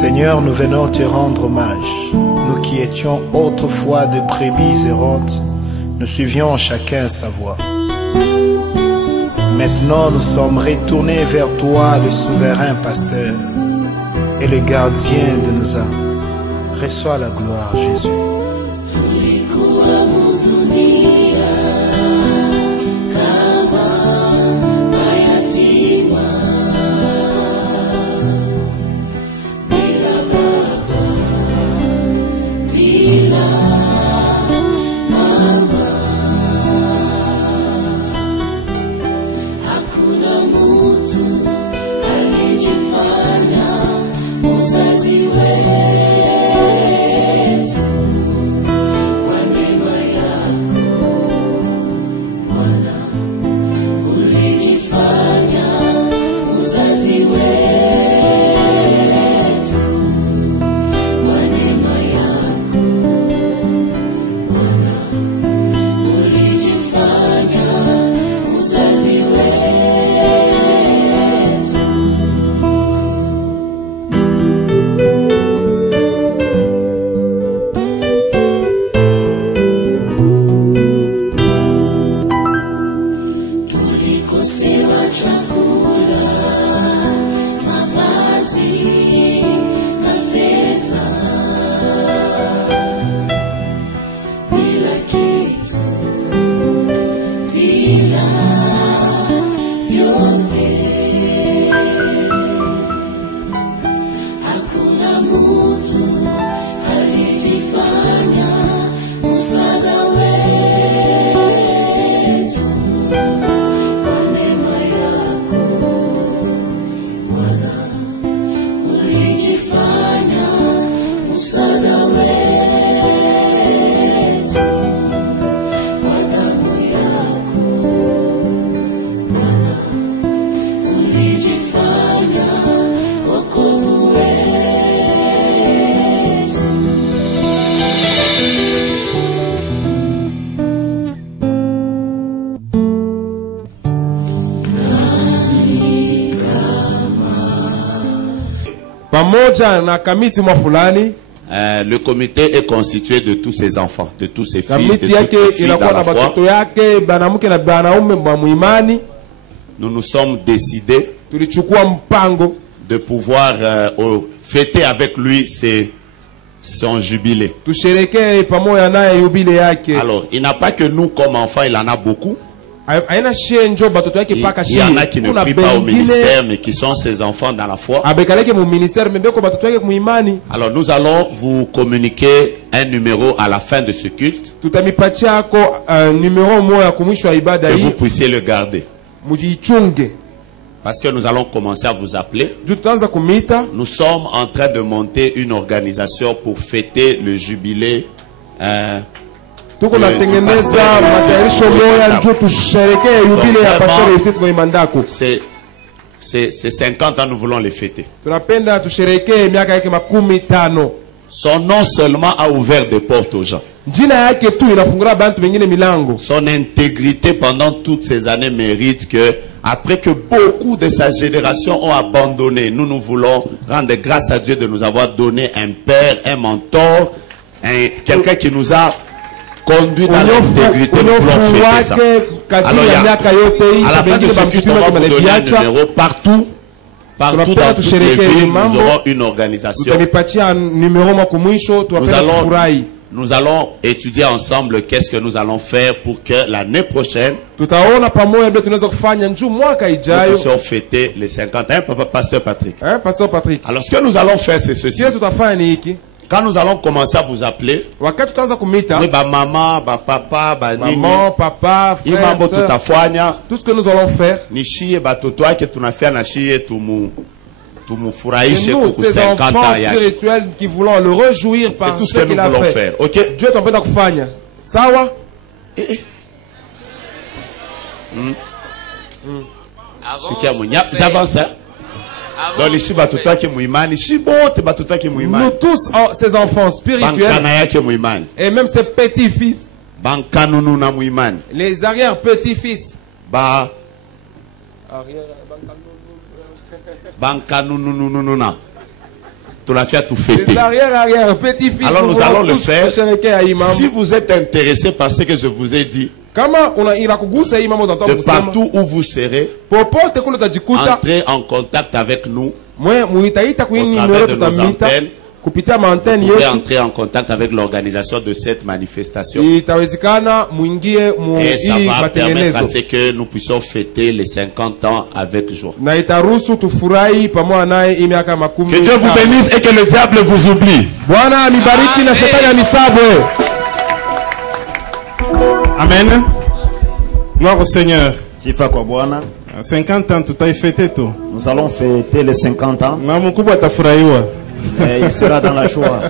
Seigneur, nous venons te rendre hommage. Nous qui étions autrefois de brebis errantes, nous suivions chacun sa voie. Maintenant, nous sommes retournés vers toi, le souverain pasteur et le gardien de nos âmes. Reçois la gloire, Jésus. Le comité est constitué de tous ses enfants, de tous ses fils, de toutes ses filles dans la foi. Nous nous sommes décidés de pouvoir fêter avec lui son jubilé. Alors, il n'a pas que nous comme enfants, il en a beaucoup. Il y en a qui ne prient pas au ministère, mais qui sont ses enfants dans la foi. Alors nous allons vous communiquer un numéro à la fin de ce culte. Que vous puissiez le garder. Parce que nous allons commencer à vous appeler. Nous sommes en train de monter une organisation pour fêter le jubilé. C'est 50 ans, nous voulons les fêter. Son nom seulement a ouvert des portes aux gens. Son intégrité pendant toutes ces années mérite que, après que beaucoup de sa génération ont abandonné, nous voulons rendre grâce à Dieu de nous avoir donné un père, un mentor, quelqu'un qui nous a conduit dans l'intégrité. Nous voulons fêter ça. Alors, à la fin de ce culte, on va vous donner un numéro partout dans toutes les villes. Nous aurons une organisation. Nous allons étudier ensemble qu'est-ce que nous allons faire pour que l'année prochaine nous puissions fêter les 50 ans. Pasteur Patrick. Alors ce que nous allons faire, c'est ceci. Quand nous allons commencer à vous appeler, oui, maman, papa, maman, papa, frère, soeur, tout ce que nous allons faire, et nous, ces enfants spirituels qui voulons le réjouir par ce qu'il a fait. Okay? Dieu t'en peut donc faire. Sawa? J'avance. Nous tous, ces enfants spirituels, et même ces petits-fils, les arrière-petits-fils, Les arrière, petits-fils. Alors nous allons le faire. Si vous êtes intéressé par ce que je vous ai dit, de partout où vous serez, entrez en contact avec nous au travers de nos antennes. Vous pouvez entrer en contact avec l'organisation de cette manifestation. Et ça va permettre à ce que nous puissions fêter les 50 ans avec joie. Que Dieu vous bénisse et que le diable vous oublie. Amen. Gloire au Seigneur. 50 ans, tout a fêté tout. Nous allons fêter les 50 ans. Il sera dans la joie.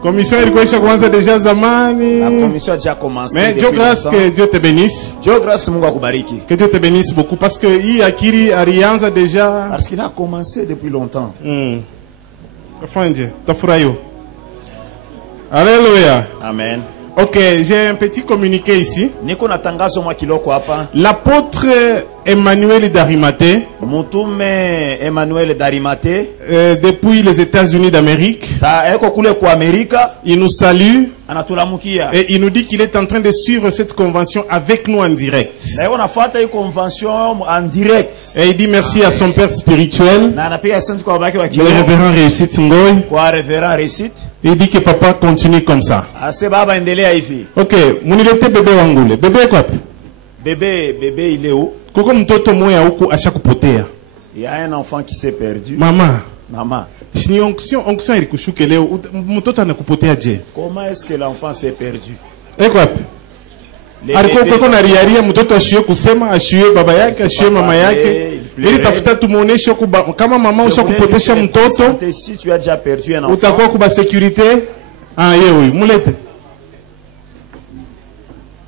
Commission ilikuwa kuanza déjà zamani. La commission a déjà commencé. Mais Dieu grâce que Dieu te bénisse. Dieu grâce Mungu akubariki. Que Dieu te bénisse beaucoup parce que hii akili alianza déjà. Parce qu'il a commencé depuis longtemps. Afanje, tafurahiwa. Alléluia. Amen. Ok, j'ai un petit communiqué ici. Niko na tangazo mwa kiloko hapa. L'apôtre Emmanuel d'Arimathée, Mutume Emmanuel d'Arimathée, depuis les États-Unis d'Amérique, il nous salue et il nous dit qu'il est en train de suivre cette convention avec nous en direct. Et il dit merci à son père spirituel, le révérend Réussite Ngoy. Il dit que papa continue comme ça. Ok, munilete bébé wangule. Bébé quoi? Bébé il est où? Il y a un enfant qui s'est perdu. Maman. Comment est-ce que l'enfant s'est perdu? Si tu as déjà perdu un enfant,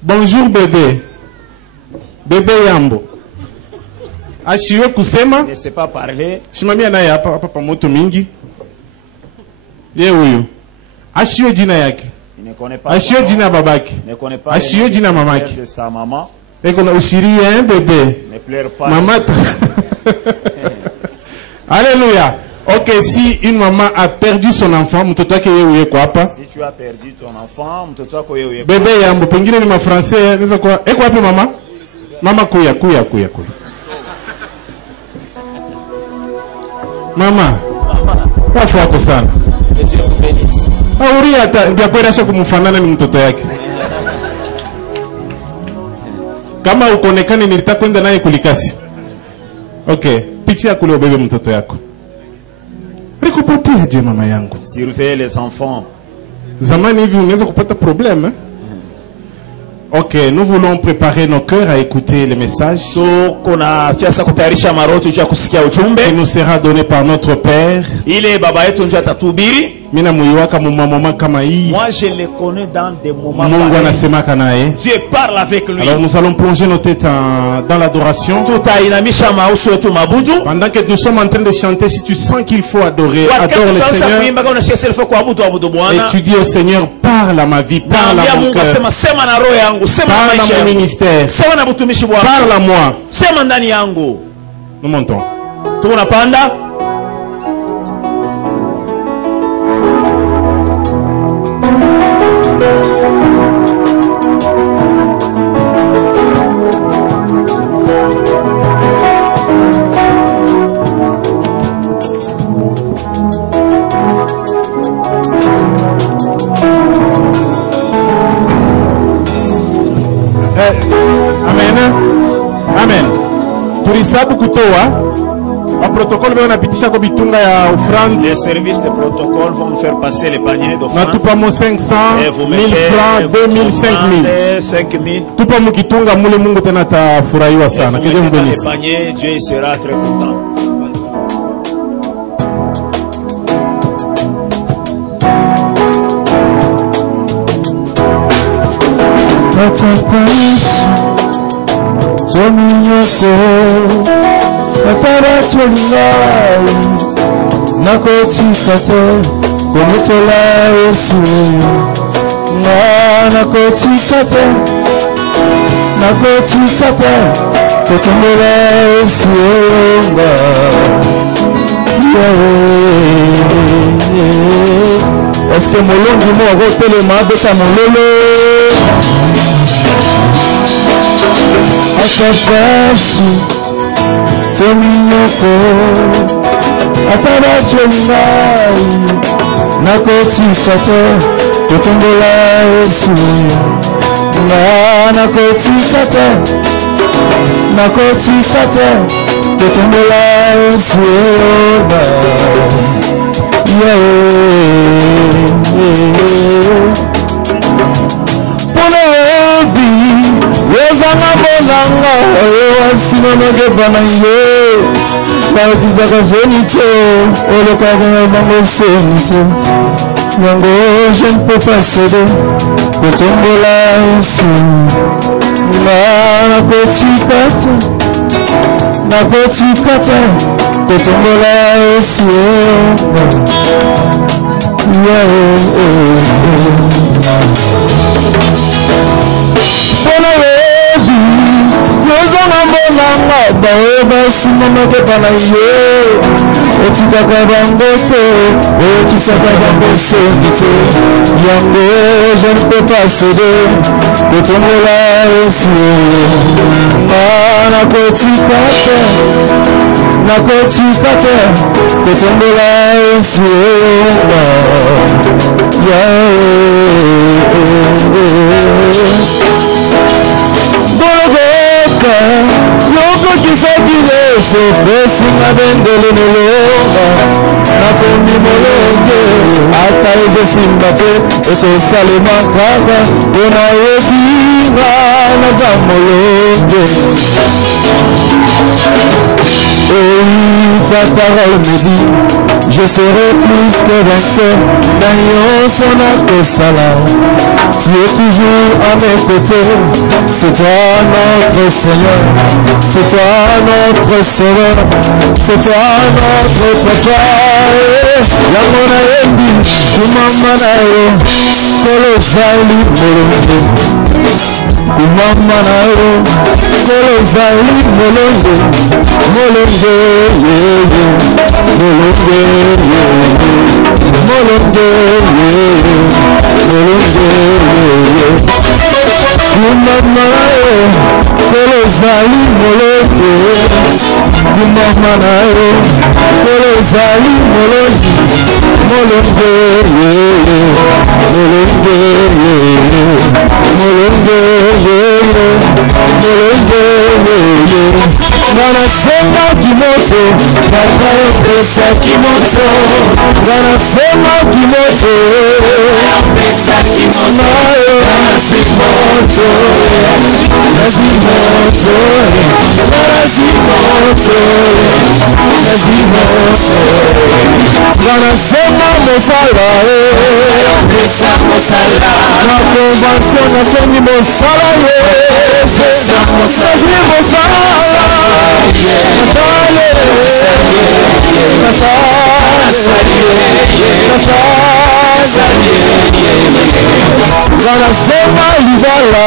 bonjour bébé. Bébé Yambo. Ashiwe kusema. Ne sait pas parler. Simamia naye hapa moto mingi. Yeye huyu. Ashiwe jina yake. Il ne connaît pas. Ashiwe jina babake. Ne connaît pas. Ashiwe jina mamake. De sa maman. Et qu'on a ushirie un bébé. Ne pleure pas. Maman. Alléluia. Ok, si une maman a perdu son enfant, mtoto wake yeye huye kwa hapa. Si tu as perdu ton enfant, mtoto wako yeye huye. Bébé Yambo, pengine ni ma français, nisa kwa. Eko wapi mama? Mama kuya. Mama. Wafu wako sana. Auri hata ndio kwenda sha kumfanana ni mtoto yake. Kama ukonekane nilitaka kwenda naye kulikasi. Okay, picha kule ubebe mtoto yako. Rikupatia je mama yangu? Surveiller les enfants. Zamani hivi unaweza kupata problème. Ok, nous voulons préparer nos cœurs à écouter le message qui nous sera donné par notre Père. Moi, je le connais dans des moments pareils. Dieu parle avec lui. Alors nous allons plonger nos têtes dans l'adoration. Pendant que nous sommes en train de chanter, si tu sens qu'il faut adorer, adore le Seigneur. Et tu dis au Seigneur, parle à ma vie, parle à mon cœur, parle à mon ministère, parle à moi. Nous montons. Amen. Tulisabu kutoa wa protocole leo napitisha kwa bitunga ya ofrande. Les services de protocole vont nous faire passer les paniers d'offrande. Natupa mo 500, 1000 francs, 2000, 5000. Tupa mo kitunga mule Mungu tena atafurahiwa sana. Que Dieu vous bénisse. Les paniers, Dieu sera très content. Dominioko Naparacholai Nakotikate Komutola Yesu Nakotikate Kotumela Yesu Est-ce que molongi mo akotelema abeta mololo akapasi tominyoko atanatongai nakotika te kotombola Yesu nakotika te kotombola Yesu Ponobi Yezanga bonanga Sinonoge banange Naukizaka zonito Olokagana bango sonito Yango je ne peux pas céder Kotombola Yesu Nakotikate Kotombola Yesu Ponobi Yezanga bonanga Baoba sinonoge banange Otikaka bango te Okisaka bango sonito Yango je ne peux pas céder Kotombola Yesu Nakotikate Kotombola Yesu Golgotha Yoko kisakile Sopesinga bendele nelonga Nakomi molonge Ata eze simbate Eko salema kaka Ona yesinga Naza molonge Ta parole me dit je serai plus que vainqueur D'ailleurs son akosala Tu es toujours à mes côtés C'est toi notre Seigneur C'est toi notre Sauveur C'est toi notre Papa Yamona ebi Kumamana yo Kolosali molonge Kumamana yo Kolosali molonge Molonge Molonge Molonge Kumamana yo Kolosali molonge Kumamana yo Kolosali molonge Molonge Wanasema kimoto pesa kimoto Wanasema kimoto pesa kimoto Wanasema mosala pesa mosala na convention na sengi mosala mosala Wanasema libala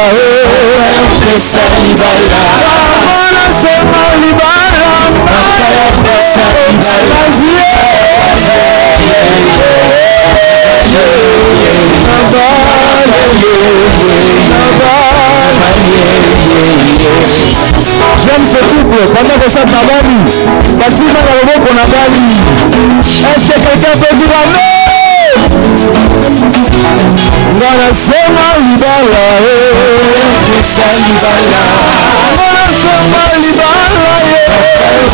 pesa libala Wanasema libala pesa libala J'aime ce couple pendant que ça travaille parce qu'il va dans le bon qu'on a bali. Est-ce que quelqu'un peut dire amen? Wanasema libala pesa libala Wanasema libala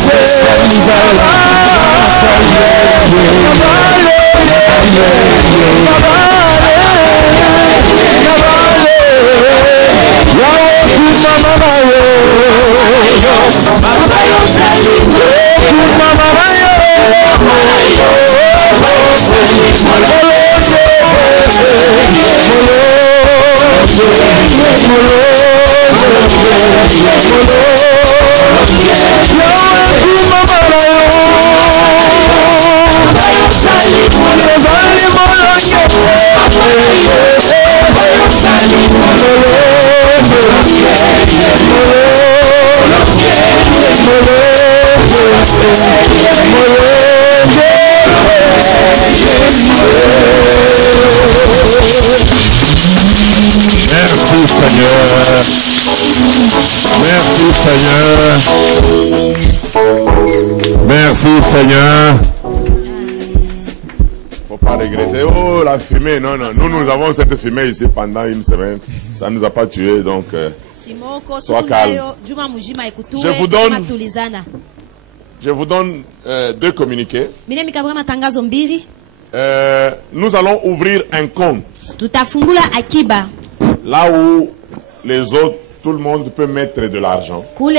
pesa libala Molonge Seigneur. Merci Seigneur. Merci Seigneur. Faut pas regretter. Oh, la fumée. Non, non. Nous avons cette fumée ici pendant une semaine. Ça ne nous a pas tués, donc sois calme. Je vous donne 2 communiqués. Nous allons ouvrir un compte. Là où les autres, tout le monde peut mettre de l'argent pour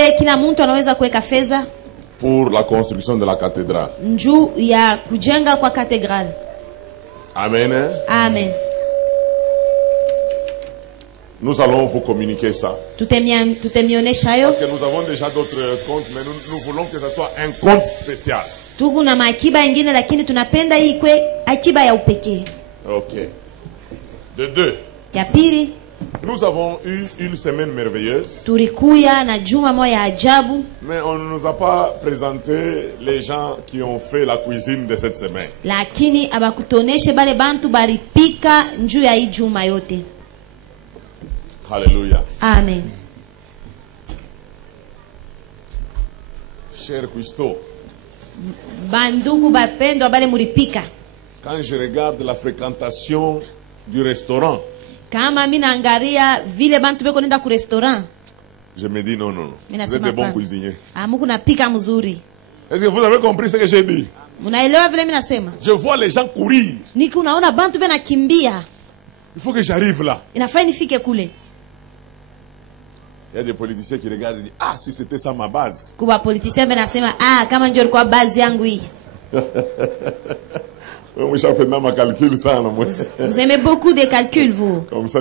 la construction de la cathédrale. Amen. Amen. Nous allons vous communiquer ça. Parce que nous avons déjà d'autres comptes, mais nous voulons que ce soit un compte spécial. Ok. De 2. Nous avons eu une semaine merveilleuse. Mais on ne nous a pas présenté les gens qui ont fait la cuisine de cette semaine. Alléluia. Amen. Cher Christo, quand je regarde la fréquentation du restaurant, je me dis non, non, vous êtes de bons cuisiniers. Est-ce que vous avez compris ce que j'ai dit? Je vois les gens courir. Il faut que j'arrive là. Il y a des politiciens qui regardent et disent, ah, si c'était ça ma base. Vous aimez beaucoup des calculs, vous. Comme ça,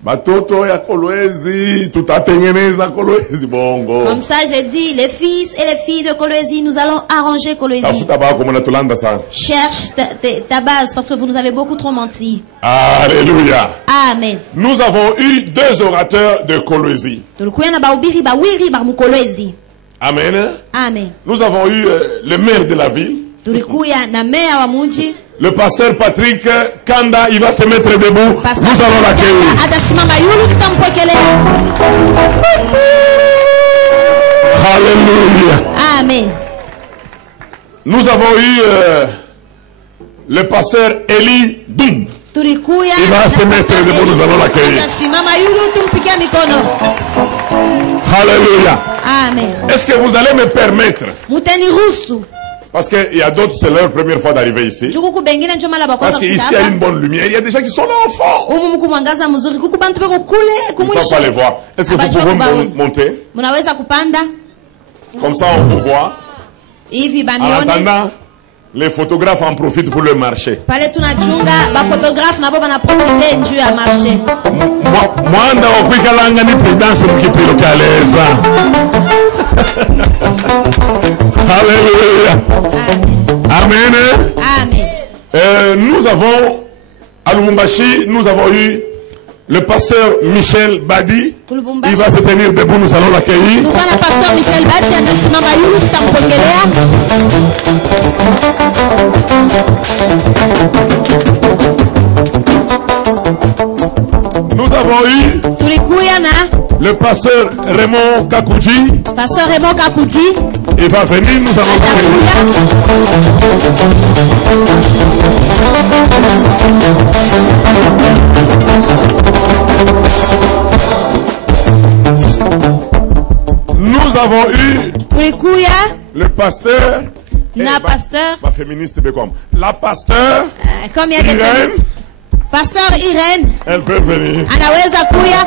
batoto ya Kolwezi, tutatengeneza Kolwezi bongo. Comme ça, j'ai dit, les fils et les filles de Kolwezi, nous allons arranger Kolwezi. Cherche ta base parce que vous nous avez beaucoup trop menti. Alléluia. Amen. Nous avons eu 2 orateurs de Kolwezi. Amen. Amen. Nous avons eu le maire de la ville. Le pasteur Patrick Kanda, il va se mettre debout. Nous allons l'accueillir. Alléluia. Amen. Nous avons eu le pasteur Eli Doum. Il va se mettre debout, nous allons l'accueillir. Alléluia. Amen. Est-ce que vous allez me permettre? Parce qu'il y a d'autres, c'est leur première fois d'arriver ici. Parce qu'ici, il y a une bonne lumière. Il y a des gens qui sont là au fond. Ils ne savent pas les voir. Est-ce que vous pouvez monter? Comme ça, on vous voit. En attendant, les photographes en profitent pour le marché. Alléluia. Amen. Amen. Nous avons à Lubumbashi, nous avons eu le pasteur Michel Badi. Il va se tenir debout, nous allons l'accueillir. Nous avons eu le pasteur Raymond Kakouji. Pasteur Raymond Kakouji. Il va venir, nous allons Nous avons eu le pasteur. La pasteur. La féministe, la pasteur. Irène. Pasteur Irène. Elle peut venir. Anaweza kuya.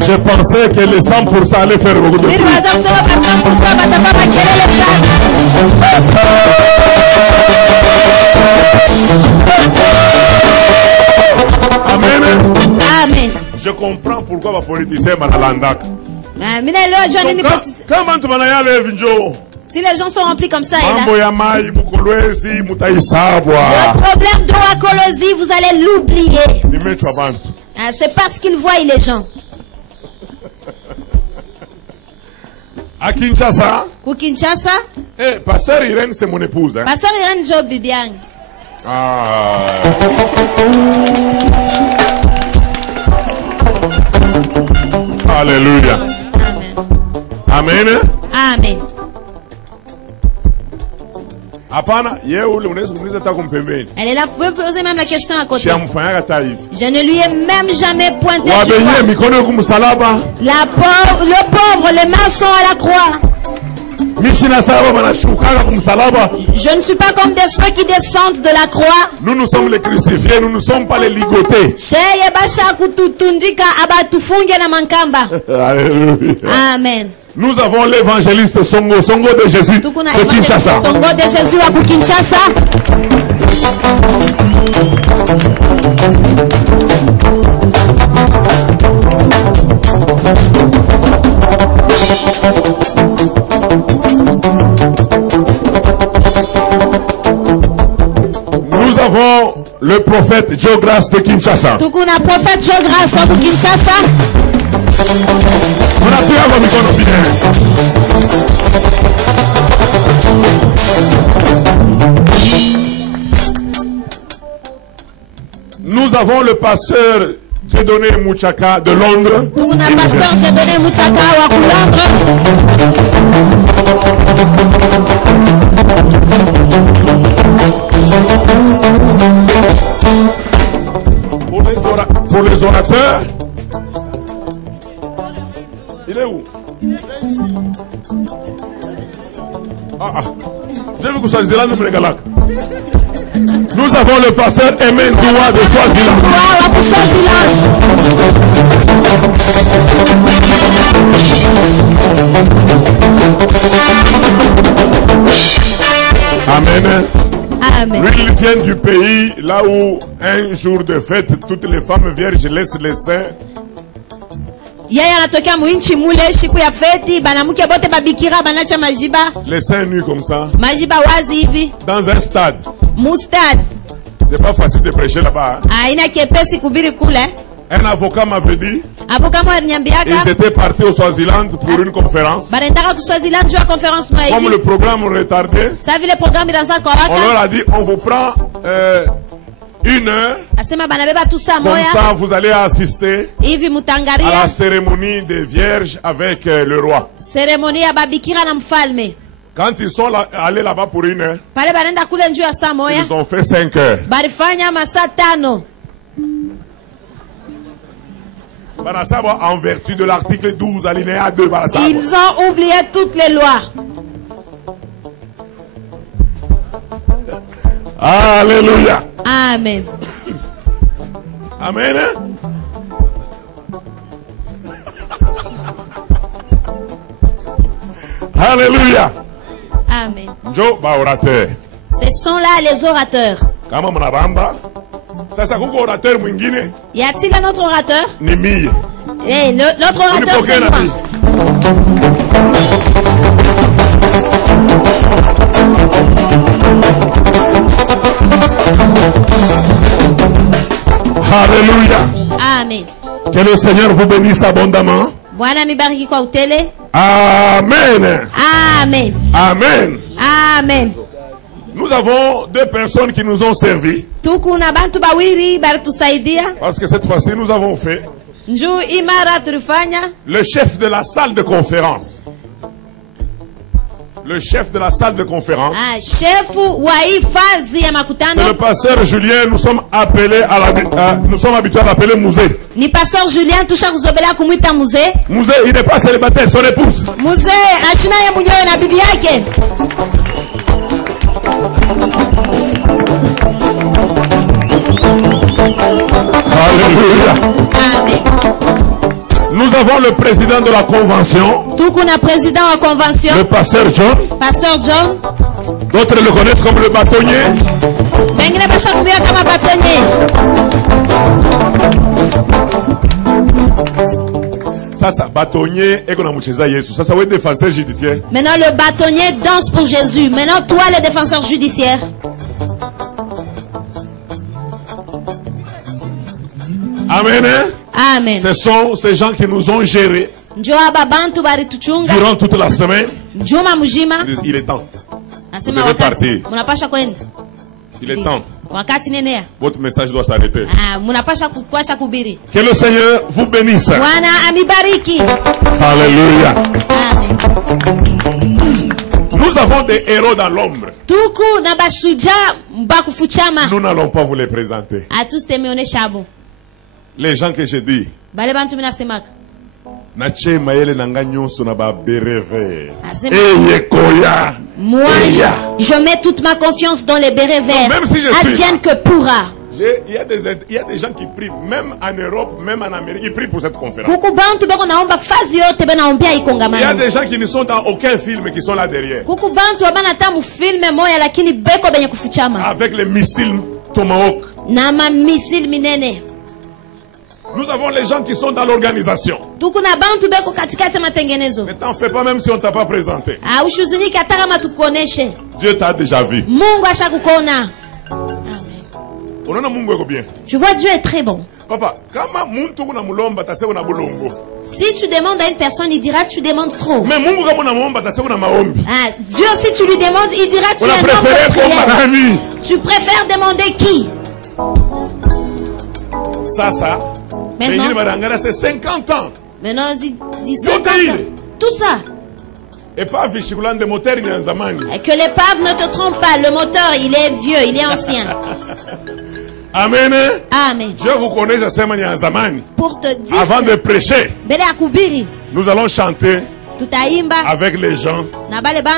Je pensais que les 100% allaient faire beaucoup de bruit. Amen. Amen. Je comprends pourquoi les politiciens malalandak. Si les gens sont remplis comme ça, le problème de la Kolwezi, vous allez l'oublier. Ah, c'est parce qu'il voit les gens. À Kinshasa. Au Kinshasa. Eh, Pasteur Irène, c'est mon épouse. Hein? Pasteur Irène Job Bibiang. Ah. Alléluia. Amen. Amen. Amen. Elle est là, vous pouvez poser même la question à côté. Je ne lui ai même jamais pointé du doigt. Le pauvre, les mains sont à la croix. Je ne suis pas comme des ceux qui descendent de la croix. Nous sommes les crucifiés, nous ne sommes pas les ligotés. Amen. Nous avons l'évangéliste Songo de Jésus de Kinshasa. Songo de Jésus à Kinshasa. Nous avons le prophète Jogras de Kinshasa. Tukuna prophète Jogras de Kinshasa. Nous avons le pasteur Dieudonné Mouchaka de Londres. Tukuna pasteur Dieudonné Mouchaka wa Londres. Pour les orateurs, il est où? J'ai vu que vous choisissez là, nous avons le pasteur Aimé Doua de Swaziland. Amen. Amen. Lui, il vient du pays là où un jour de fête, toutes les femmes vierges laissent les seins. Les seins nus comme ça. Dans un stade. C'est pas facile de prêcher là-bas. Hein? Un avocat m'avait dit. Ils étaient partis au Swaziland pour une conférence. Comme le programme retardé, on leur a dit on vous prend 1 heure. Comme ça, vous allez assister à la cérémonie des vierges avec le roi. Quand ils sont allés là-bas pour 1 heure, ils ont fait 5 heures. En vertu de l'article 12 alinéa 2. Ils ont oublié toutes les lois. Alléluia. Amen. Amen. Alléluia. Amen. Ce sont là les orateurs. Y a-t-il un autre orateur? Et l'autre orateur, c'est moi. Alléluia. Amen. Que le Seigneur vous bénisse abondamment. Amen. Amen. Amen. Amen. Nous avons 2 personnes qui nous ont servi. Parce que cette fois-ci, nous avons fait le chef de la salle de conférence. Le chef de la salle de conférence. C'est le pasteur Julien. Nous sommes appelés nous sommes habitués à l'appeler Musée. Pasteur Julien, Musée, il n'est pas célibataire, son épouse. Alléluia. Amen. Nous avons le président de la convention. Le pasteur John. Pasteur John. D'autres le connaissent comme le bâtonnier. Ça, bâtonnier et qu'on a mouché Jésus. Ça va être défenseur judiciaire. Maintenant, le bâtonnier danse pour Jésus. Maintenant, toi, le défenseur judiciaire. Amen. Amen. Ce sont ces gens qui nous ont gérés durant toute la semaine. Il est temps. Vous devez partir. Il est temps. Votre message doit s'arrêter. Que le Seigneur vous bénisse. Alléluia. Nous avons des héros dans l'ombre. Nous n'allons pas vous les présenter. Les gens que j'ai dit. Moi, je mets toute ma confiance dans les bérets verts. Advienne que pourra. Il y a des gens qui prient, même en Europe, même en Amérique, ils prient pour cette conférence. Il y a des gens qui ne sont dans aucun film qui sont là derrière. Avec les missiles Tomahawk. Nous avons les gens qui sont dans l'organisation. Ne t'en fais pas même si on ne t'a pas présenté. Dieu t'a déjà vu. Tu vois, Dieu est très bon. Papa, si tu demandes à une personne, il dira que tu demandes trop. Dieu, si tu lui demandes, il dira que tu es un homme de prière. Tu préfères demander qui? Ça. Maintenant, c'est 50 ans. Maintenant, dis 50 ans. Tout ça. Et que l'épave ne te trompe pas. Le moteur, il est vieux, il est ancien. Amen. Amen. Je vous connais, pour te dire avant de prêcher, nous allons chanter avec les gens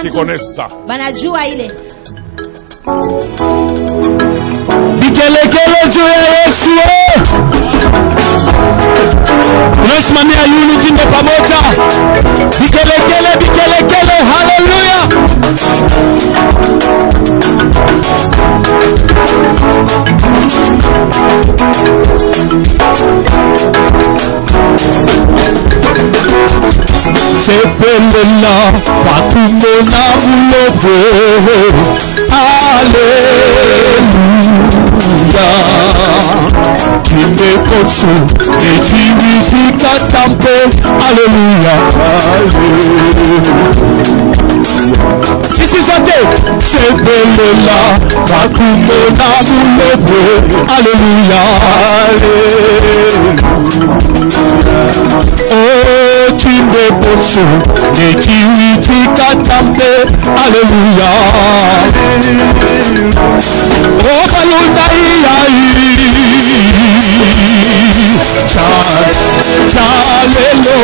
qui connaissent ça. Tunasimamia yulu jimbo pamoja. Bikelekele, haleluya. Sepelela, fatumona mulovo. Haleluya. Kimekosu, nejiwizika tampe. Haleluya. Si sote, sepelela, fatumona mulovo. Haleluya. Oh, Kimekosu, nejiwizika tampe. Haleluya. Oh, Haleluya. Chalelo,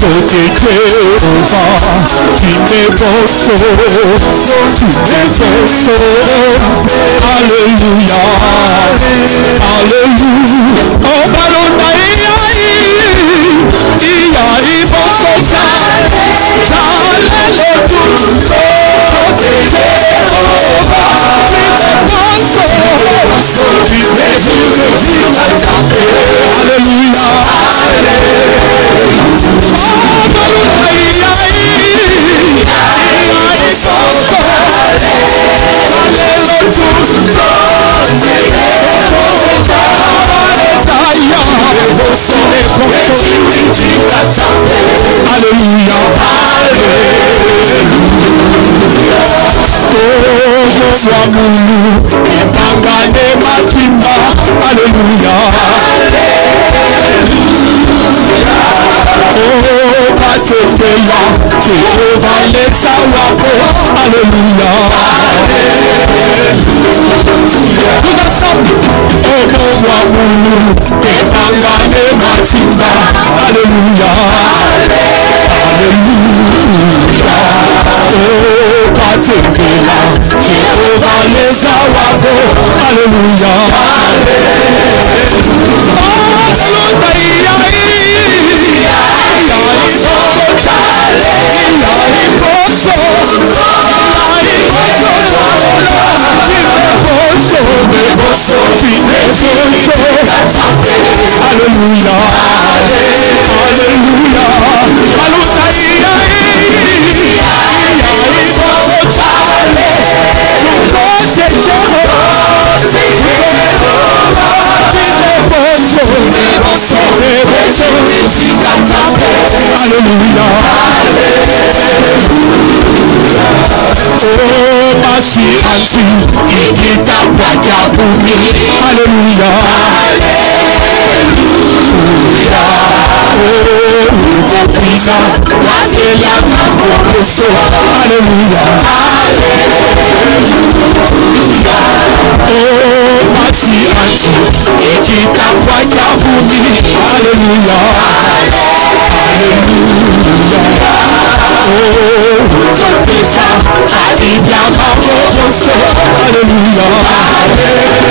tu Jehovah, Kimekoso, Hallelujah, Hallelujah. Oh, Balona, Chalelo, tu Jehovah, Hallelujah. Hallelujah. Oh, Katefela, Jehovah lets our go. Hallelujah. Tout ensemble. Oh, mon Wamulu, Kepangane Matimba. Hallelujah. Hallelujah. Oh, Katefela, Jehovah lets our go. Hallelujah. Hallelujah. anti ikitapata bumi. Hallelujah. Oh, utopisha wazela makoso. Hallelujah. Oh, mati anti ikitapata bumi. Hallelujah. Oh, utopisha adibya makoso. Hallelujah. Hallelujah.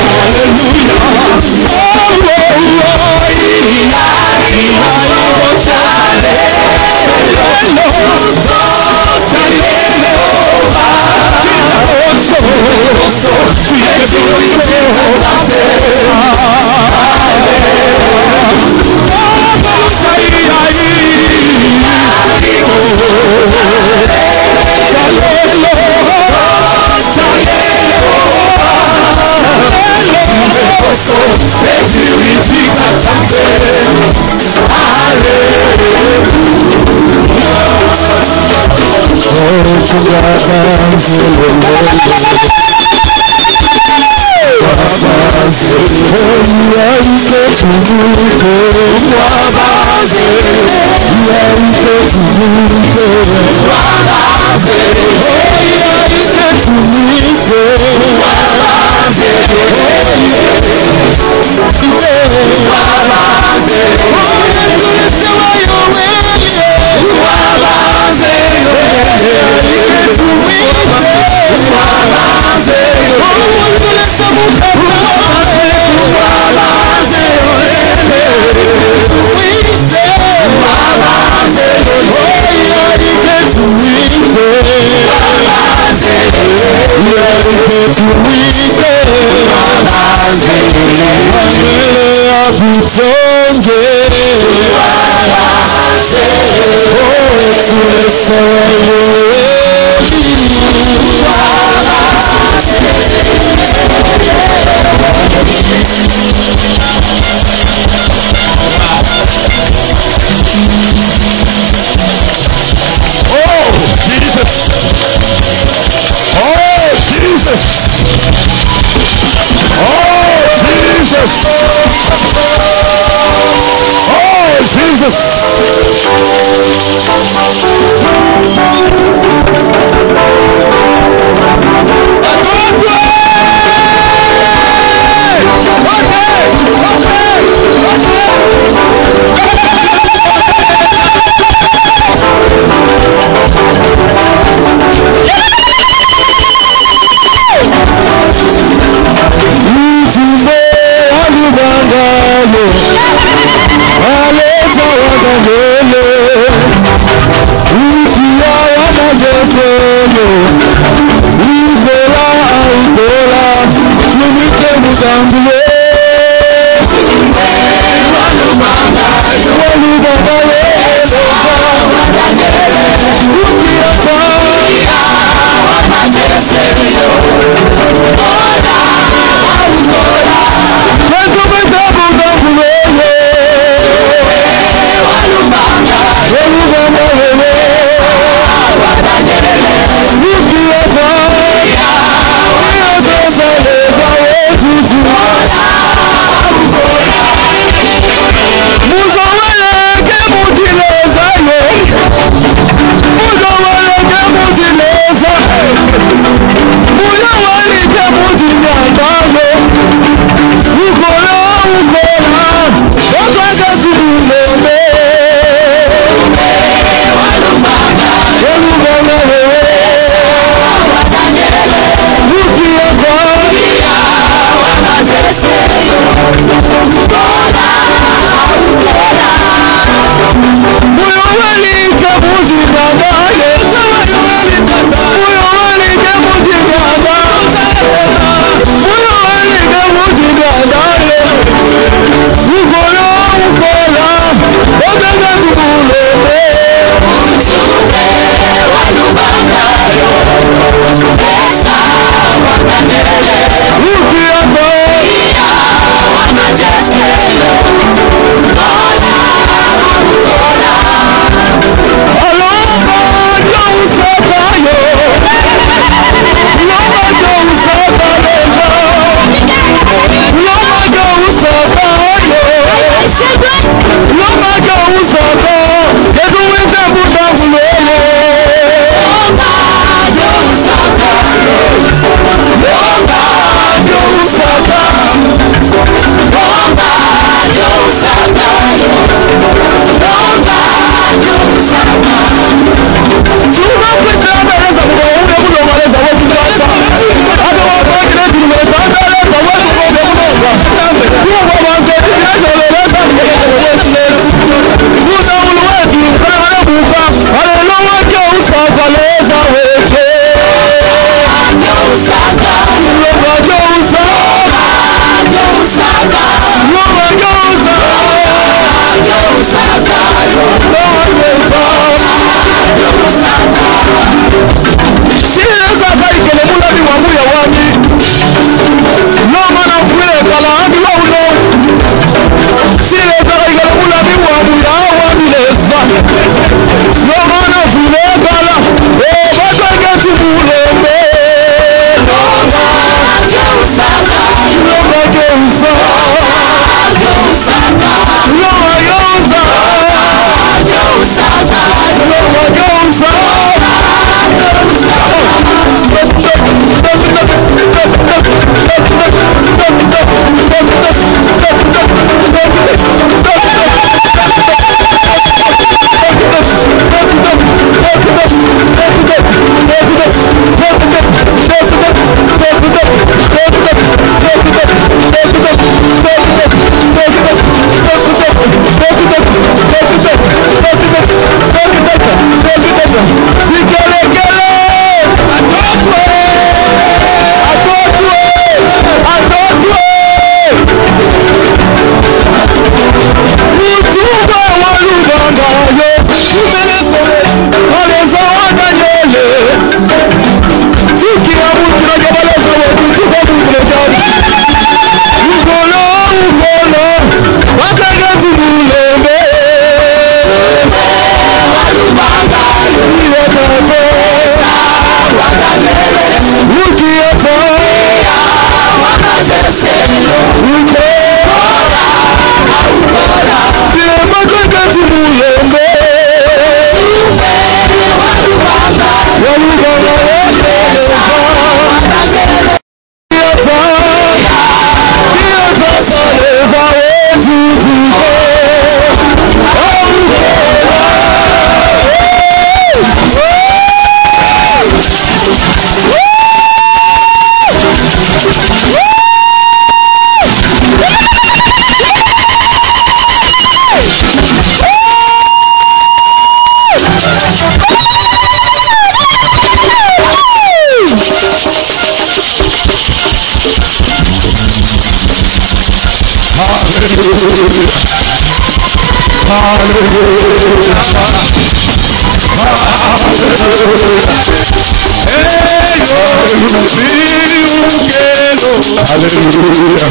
Alléluia.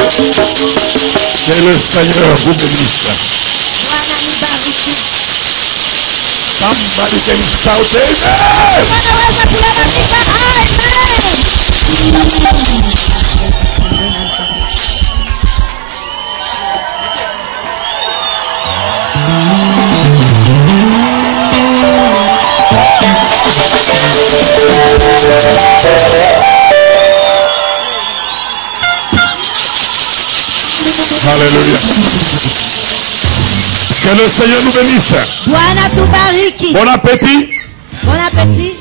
Que le Seigneur vous bénisse. Somebody can shout Alléluia. Que le Seigneur nous bénisse. Bon appétit. Bon appétit.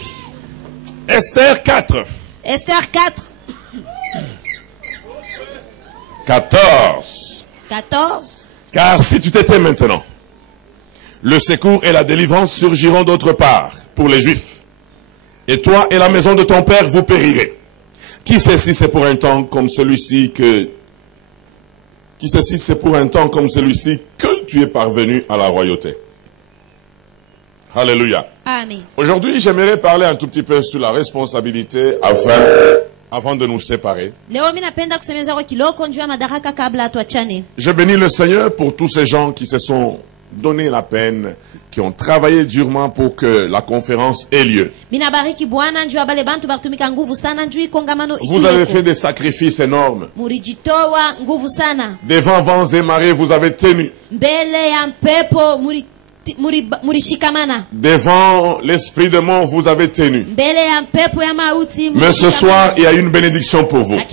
Esther 4. Esther 4. 14. 14. Car si tu t'étais maintenant, le secours et la délivrance surgiront d'autre part pour les Juifs. Et toi et la maison de ton père, vous périrez. Qui sait si c'est pour un temps comme celui-ci que tu es parvenu à la royauté. Alléluia. Amen. Aujourd'hui, j'aimerais parler un tout petit peu sur la responsabilité avant de nous séparer. Je bénis le Seigneur pour tous ces gens qui se sont donné la peine, qui ont travaillé durement pour que la conférence ait lieu. Vous avez fait des sacrifices énormes. Devant vents et marées, vous avez tenu. Devant l'esprit de mort, vous avez tenu. Mais ce soir, il y a une bénédiction pour vous. Et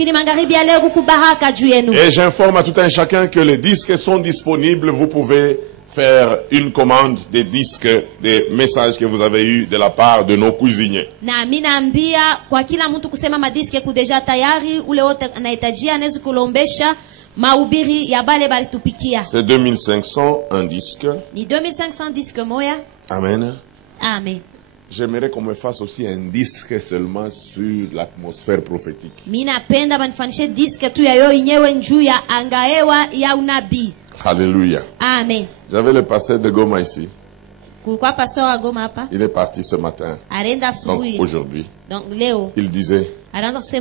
j'informe à tout un chacun que les disques sont disponibles. Vous pouvez faire une commande des disques, des messages que vous avez eus de la part de nos cuisiniers. C'est 2500 un disque. Ni 2500 disques moya. Amen. Amen. J'aimerais qu'on me fasse aussi un disque seulement sur l'atmosphère prophétique. Alléluia. Amen. J'avais le pasteur de Goma ici. Pourquoi pasteur à Goma apa? Il est parti ce matin. Donc aujourd'hui, il disait,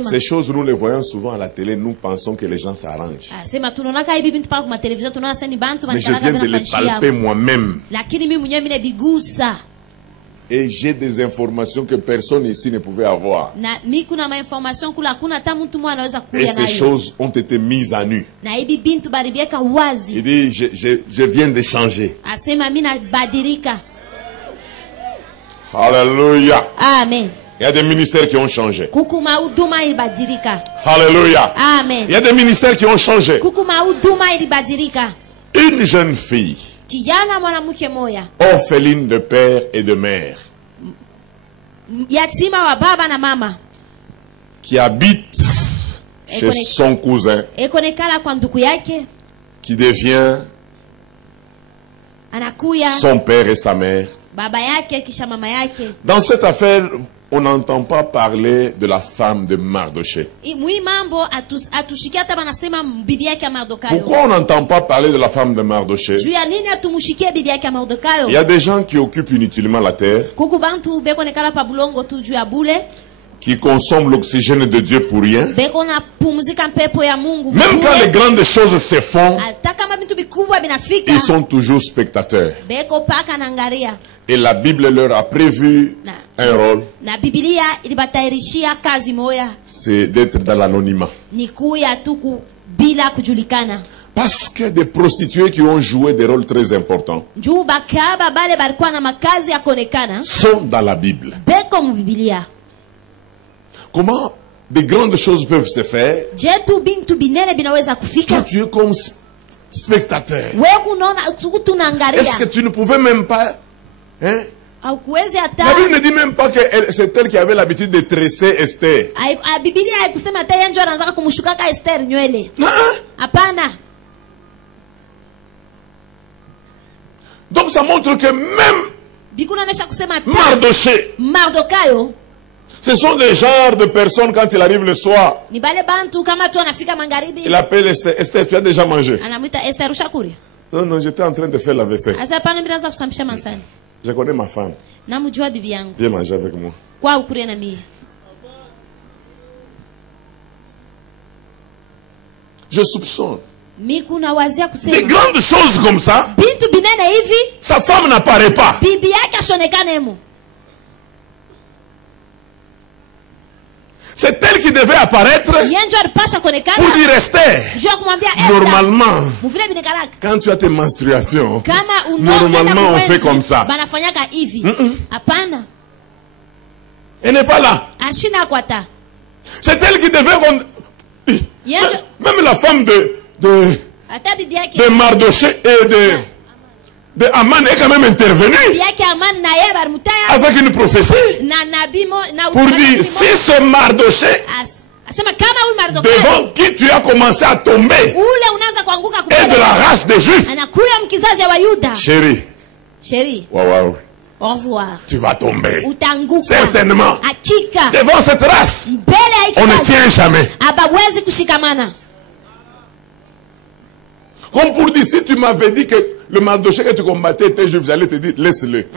ces choses nous les voyons souvent à la télé, nous pensons que les gens s'arrangent. Mais je viens de les palper moi-même. Et j'ai des informations que personne ici ne pouvait avoir. Et ces choses ont été mises à nu. Il dit, je viens de changer. Alléluia. Amen. Il y a des ministères qui ont changé. Alléluia. Amen. Il y a des ministères qui ont changé. Une jeune fille, orpheline de père et de mère, qui habite chez son cousin, qui devient son père et sa mère. Dans cette affaire, on n'entend pas parler de la femme de Mardoché. Pourquoi on n'entend pas parler de la femme de Mardoché? Il y a des gens qui occupent inutilement la terre, qui consomment l'oxygène de Dieu pour rien. Même quand les grandes choses se font, ils sont toujours spectateurs. Et la Bible leur a prévu un rôle. C'est d'être dans l'anonymat. Parce que des prostituées qui ont joué des rôles très importants sont dans la Bible. Comment de grandes choses peuvent se faire? Toi, tu es comme spectateur. Est-ce que tu ne pouvais même pas... Hein? La Bible ne dit même pas que c'est elle qui avait l'habitude de tresser Esther. Donc ça montre que même Mardoché, ce sont des genres de personnes quand il arrive le soir. Il appelle Esther. Esther, tu as déjà mangé? Non, non, j'étais en train de faire la vaisselle. Je connais ma femme. Viens manger avec moi. Je soupçonne. Des grandes choses comme ça, sa femme n'apparaît pas. C'est elle qui devait apparaître pour dire Esther. Normalement, quand tu as tes menstruations, normalement on fait comme ça. Elle n'est pas là. C'est elle qui devait... Même la femme de Mardoché et de Aman est quand même intervenue avec une prophétie pour dire si ce Mardoché devant qui tu as commencé à tomber est de la race des Juifs, chérie, wow. Au revoir. Tu vas tomber. Certainement. Devant cette race, on ne tient jamais. Comme pour dire, si tu m'avais dit que le Mardoché que tu combattais était juif, j'allais te dire, laisse-le.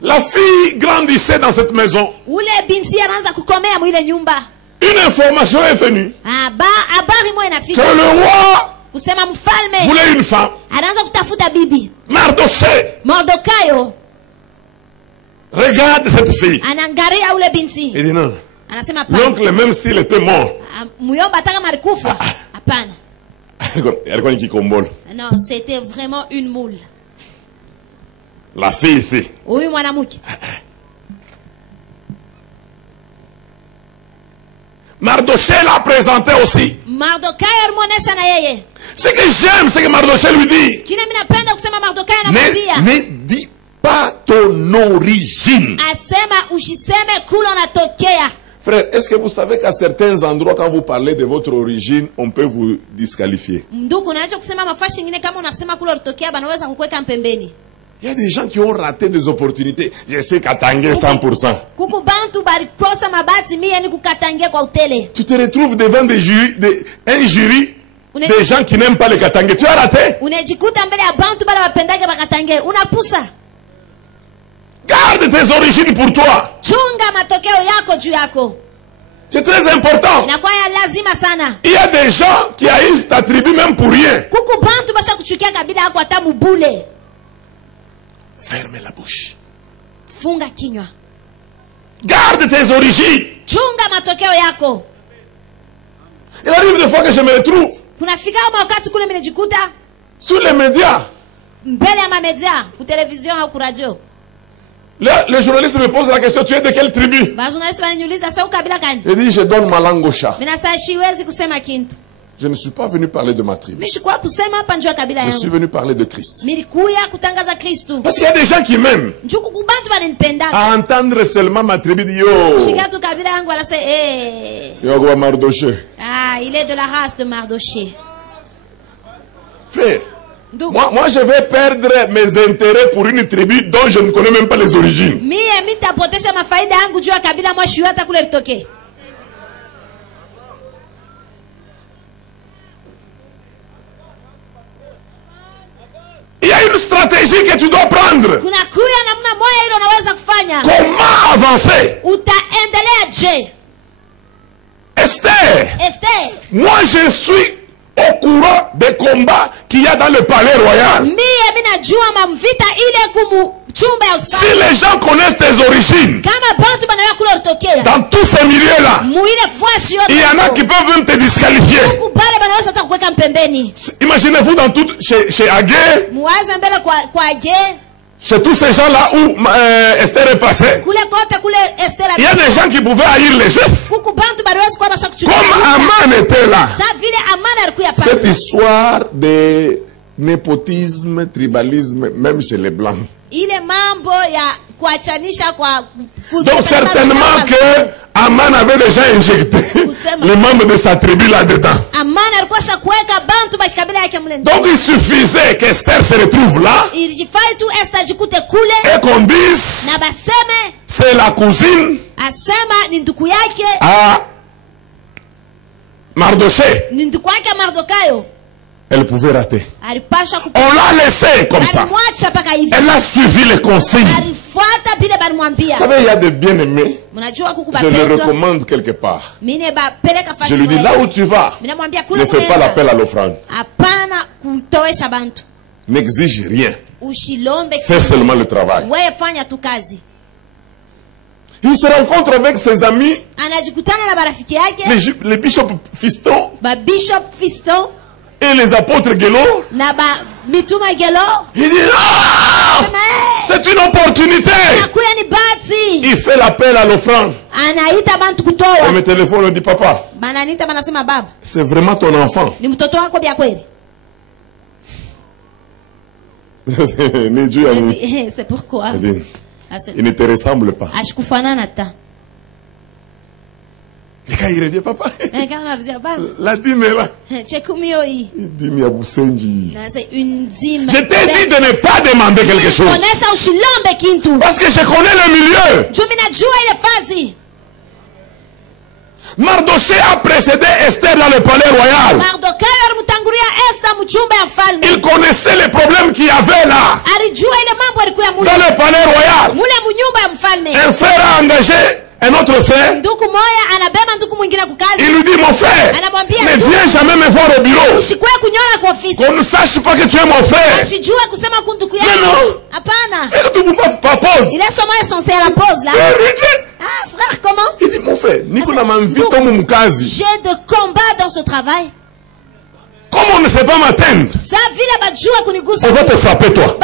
La fille grandissait dans cette maison. Une information est venue que le roi voulait une femme. Mardoché regarde cette fille. Il dit non. L'oncle, même s'il était mort. Non, c'était vraiment une moule. La fille ici. Mardoché l'a présenté aussi. Ce que j'aime, c'est que Mardoché lui dit, ne dis pas ton origine. Frère, est-ce que vous savez qu'à certains endroits, quand vous parlez de votre origine, on peut vous disqualifier? Il y a des gens qui ont raté des opportunités. Je sais Katangé 100%. Tu te retrouves devant un jury des gens qui n'aiment pas les Katangé. Tu as raté. Garde tes origines pour toi. C'est très important. Il y a des gens qui haïssent ta tribu même pour rien. Ferme la bouche. Garde tes origines. Il arrive des fois que je me retrouve sur les médias. Le journaliste me pose la question, tu es de quelle tribu? Il dit, je donne ma langue au chat. Je ne suis pas venu parler de ma tribu. Je suis venu parler de Christ. Parce qu'il y a des gens qui m'aiment. À entendre seulement ma tribu, dit yo. Yo, Mardoché. Ah, il est de la race de Mardoché. Frère. Moi, je vais perdre mes intérêts pour une tribu dont je ne connais même pas les origines. Il y a une stratégie que tu dois prendre. Comment avancer? Esther. Moi, je suis au courant des combats qu'il y a dans le palais royal. Si les gens connaissent tes origines, dans tous ces milieux-là, il y en a qui peuvent même te disqualifier. Imaginez-vous dans tout, chez Agé, chez tous ces gens-là où Esther est passée, il y a des gens qui pouvaient haïr les Juifs. Comme Aman était là. Cette histoire de népotisme, tribalisme, même chez les Blancs. Donc certainement que Aman avait déjà injecté les membres de sa tribu là-dedans. Donc il suffisait qu'Esther se retrouve là et qu'on dise c'est la cousine à Mardoché. Elle pouvait rater. On l'a laissée comme ça. Elle a suivi les consignes. Vous savez, il y a des bien-aimés. Je le recommande quelque part. Je lui dis, là où tu vas, ne fais pas l'appel à l'offrande. N'exige rien. Fais seulement le travail. Il se rencontre avec ses amis, les bishops Fiston et les apôtres Gelor. Il dit, ah, c'est une opportunité. Il fait l'appel à l'offrande. Il me téléphone, il dit, papa, c'est vraiment ton enfant. C'est pourquoi il ne te ressemble pas. Mais quand il revient, papa, la dîme est là. Dîme à Boussenji. Je t'ai dit de ne pas demander quelque chose. Parce que je connais le milieu. Mardoché a précédé Esther dans le palais royal. Il connaissait les problèmes qu'il y avait là. Dans le palais royal. Un frère a engagé un autre frère. Il lui dit, mon frère, ne viens jamais me voir au bureau. Qu'on ne sache pas que tu es mon frère. Mais non. Et tu ne peux pas pause. Il est seulement essentiel à la pause là. Ah frère, comment? Il dit, mon frère, j'ai de combat dans ce travail. Comme on ne sait pas m'atteindre, on va te frapper toi.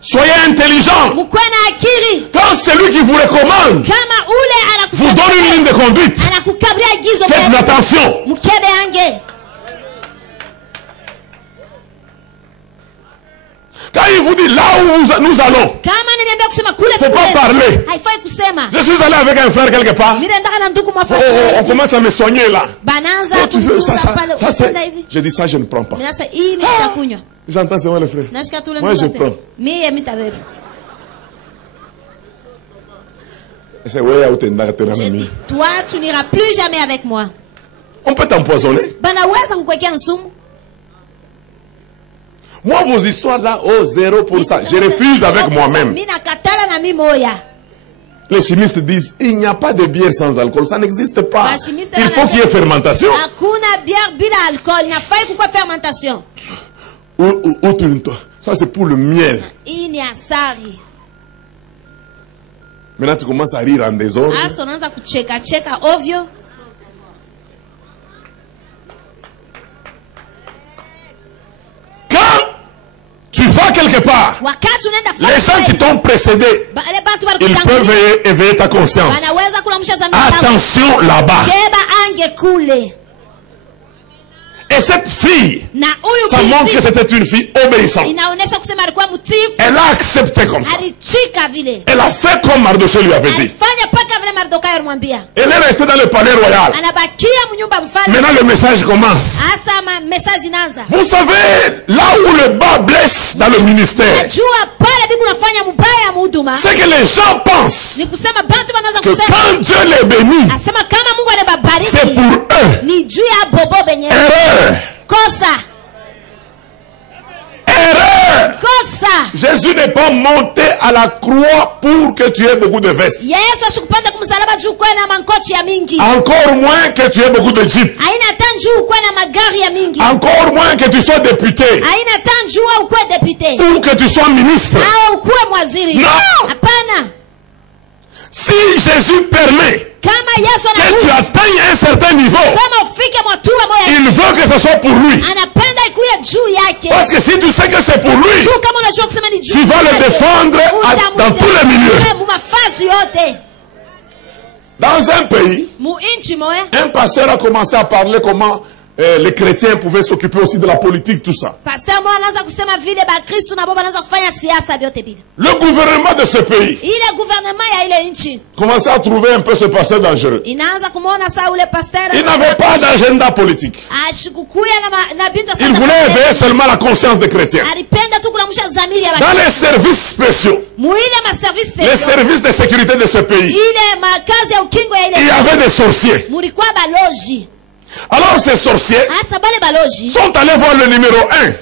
Soyez intelligent. Quand celui qui vous recommande vous donne une ligne de conduite, faites attention. Quand il vous dit là où nous allons, il ne faut pas parler. Je suis allé avec un frère quelque part. On commence à me soigner là. Oh, tu veux ça, je dis ça, je ne prends pas. J'entends seulement le frère. Moi, je prends. Toi, tu n'iras plus jamais avec moi. On peut t'empoisonner. Moi, vos histoires là, oh, 0%. Je refuse avec moi-même. Les chimistes disent, il n'y a pas de bière sans alcool. Ça n'existe pas. Il faut qu'il y ait fermentation. Ça, c'est pour le miel. Maintenant, tu commences à rire en désordre. Quand tu vas quelque part, les gens qui t'ont précédé, ils peuvent éveiller ta conscience. Attention là-bas. Et cette fille, ça montre que c'était une fille obéissante. Elle a accepté comme ça. Elle a fait comme Mardoché lui avait dit. Elle est restée dans le palais royal. Maintenant le message commence. Vous savez, là où le bas blesse dans le ministère, c'est que les gens pensent que quand Dieu les bénit, c'est pour eux. Erreur. Jésus n'est pas monté à la croix pour que tu aies beaucoup de vestes. Encore moins que tu aies beaucoup de jeeps. Encore moins que tu sois député. Ou que tu sois ministre. Non. Si Jésus permet que tu atteignes un certain niveau, il veut que ce soit pour lui. Parce que si tu sais que c'est pour lui, tu vas le défendre dans tous les milieux. Dans un pays, un pasteur a commencé à parler comment les chrétiens pouvaient s'occuper aussi de la politique, tout ça. Le gouvernement de ce pays commençait à trouver un peu ce pasteur dangereux. Il n'avait pas d'agenda politique. Il voulait éveiller seulement la conscience des chrétiens. Dans les services spéciaux, les services de sécurité de ce pays, il y avait des sorciers. Alors ces sorciers sont allés voir le numéro 1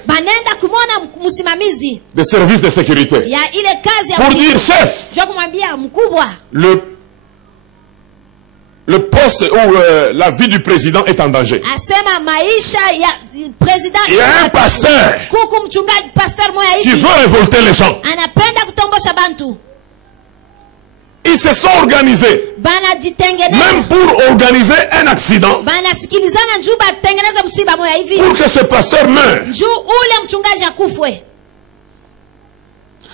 des services de sécurité pour dire, chef, le poste ou la vie du président est en danger. Il y a un pasteur qui veut révolter les gens. Ils se sont organisés, même pour organiser un accident, pour que ce pasteur meure.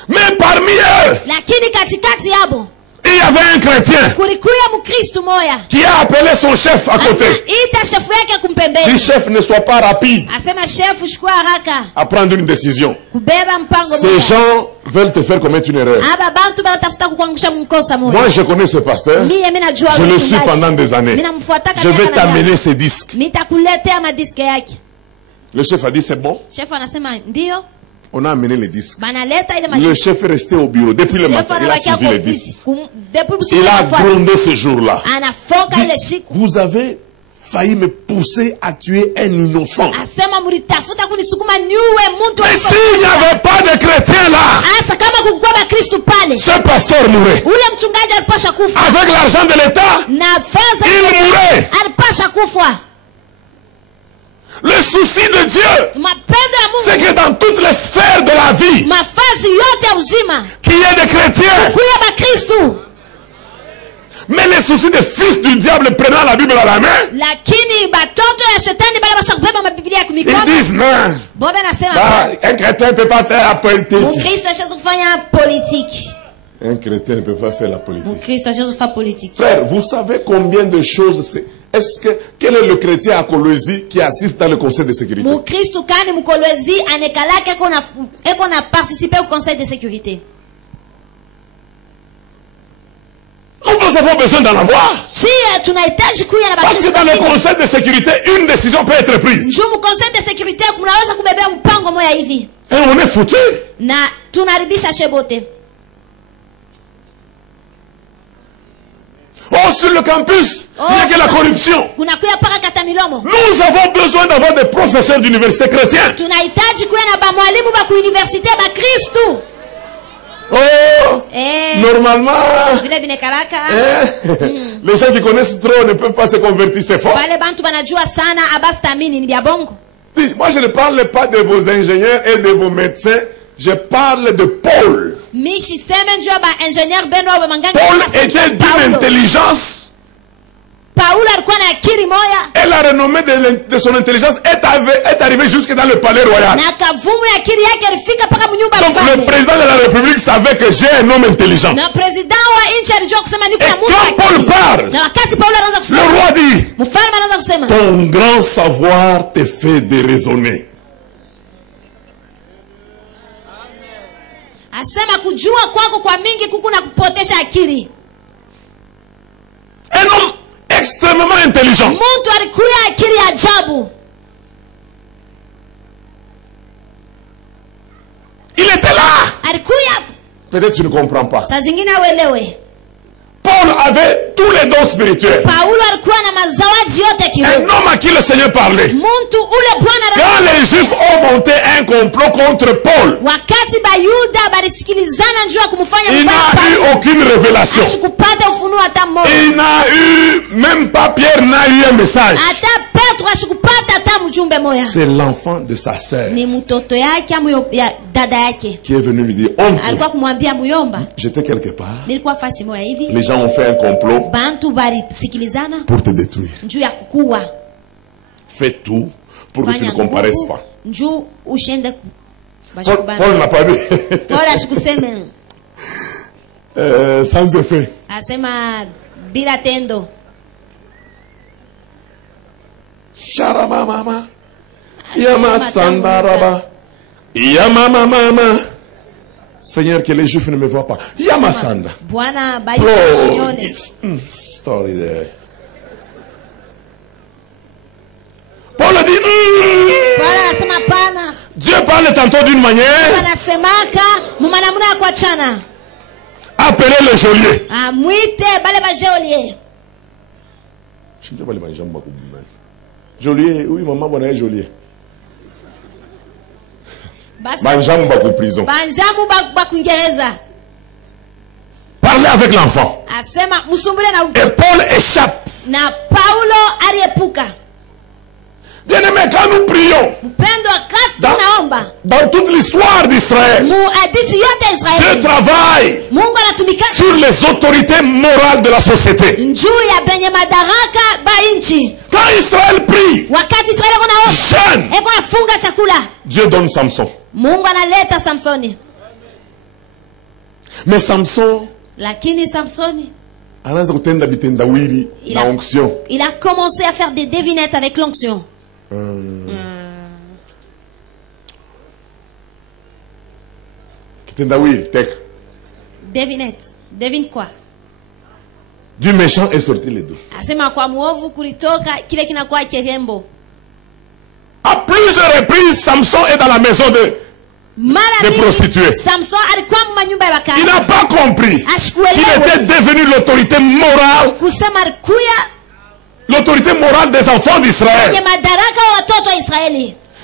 Mais parmi eux, il y avait un chrétien qui a appelé son chef à côté. Le chef, ne soit pas rapide à prendre une décision. Ces gens veulent te faire commettre une erreur. Moi, je connais ce pasteur. Je le suis pendant des années. Je vais t'amener ces disques. Le chef a dit, c'est bon. On a amené les disques. Le chef est resté au bureau depuis le matin. Il a suivi les disques. Il a grondé ce jour-là. Vous avez failli me pousser à tuer un innocent. Mais s'il n'y avait pas de chrétiens là, ce pasteur mourrait. Avec l'argent de l'État, il mourrait. Le souci de Dieu, c'est que dans toutes les sphères de la vie, qu'il y ait des chrétiens. Mais les soucis des fils du diable prenant la Bible à la main, ils disent non, un chrétien ne peut pas faire la politique. Un chrétien ne peut pas faire la politique. Frère, vous savez combien de choses c'est. Quel est le chrétien à Kolwezi qui assiste dans le conseil de sécurité? Nous avons besoin d'en avoir. Parce que dans le conseil de sécurité, une décision peut être prise. Et on est foutu. Oh, sur le campus, il n'y a que la corruption. Nous avons besoin d'avoir des professeurs d'université chrétiens. Oh, normalement, les gens qui connaissent trop ne peuvent pas se convertir, c'est fort. Moi, je ne parle pas de vos ingénieurs et de vos médecins. Je parle de Paul. Paul était d'une intelligence. Et la renommée de son intelligence est arrivée jusque dans le palais royal. Donc le président de la République savait que j'ai un homme intelligent. Et quand Paul parle, le roi dit, ton grand savoir te fait déraisonner. Un homme extrêmement intelligent. Il était là. Peut-être tu ne comprends pas. Paul avait tous les dons spirituels. Un homme à qui le Seigneur parlait. Quand les Juifs ont monté un complot contre Paul, il n'a eu aucune révélation. Il n'a eu, même pas Pierre n'a eu un message. C'est l'enfant de sa sœur qui est venu lui dire, j'étais quelque part. Les gens ont fait un complot pour te détruire. Fais tout pour que tu ne comparaisses pas. Paul n'a pas dit. Sans effet. Sharama mama. Yama sandaraba. Yama mama. Seigneur, que les Juifs ne me voient pas. Yama sanda. Story there. Paul dit, Dieu parle tantôt d'une manière. Appelez le geôlier. Geôlier, oui, maman, on est geôlier. Banjamu baku prison. Parlez avec l'enfant. Et Paul échappe. Bien-aimé, quand nous prions, dans toute l'histoire d'Israël, Dieu travaille sur les autorités morales de la société. Quand Israël prie, jeûne, Dieu donne Samson. Mais Samson, il a commencé à faire des devinettes avec l'onction. Devinette. Devine quoi? Du méchant est sorti les deux. À plusieurs reprises, Samson est dans la maison de prostituées. Il n'a pas compris qu'il était devenu l'autorité morale. L'autorité morale des enfants d'Israël.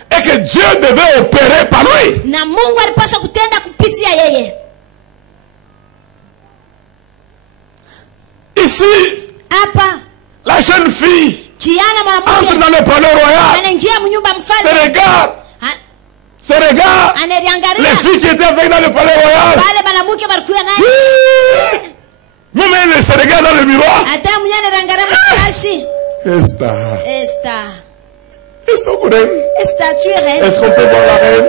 Et que Dieu devait opérer par lui. Ici, la jeune fille entre dans le palais royal, se regarde les filles qui étaient avec dans le palais royal. Même elle se regarde dans le miroir. Est-ce qu'on peut voir la reine?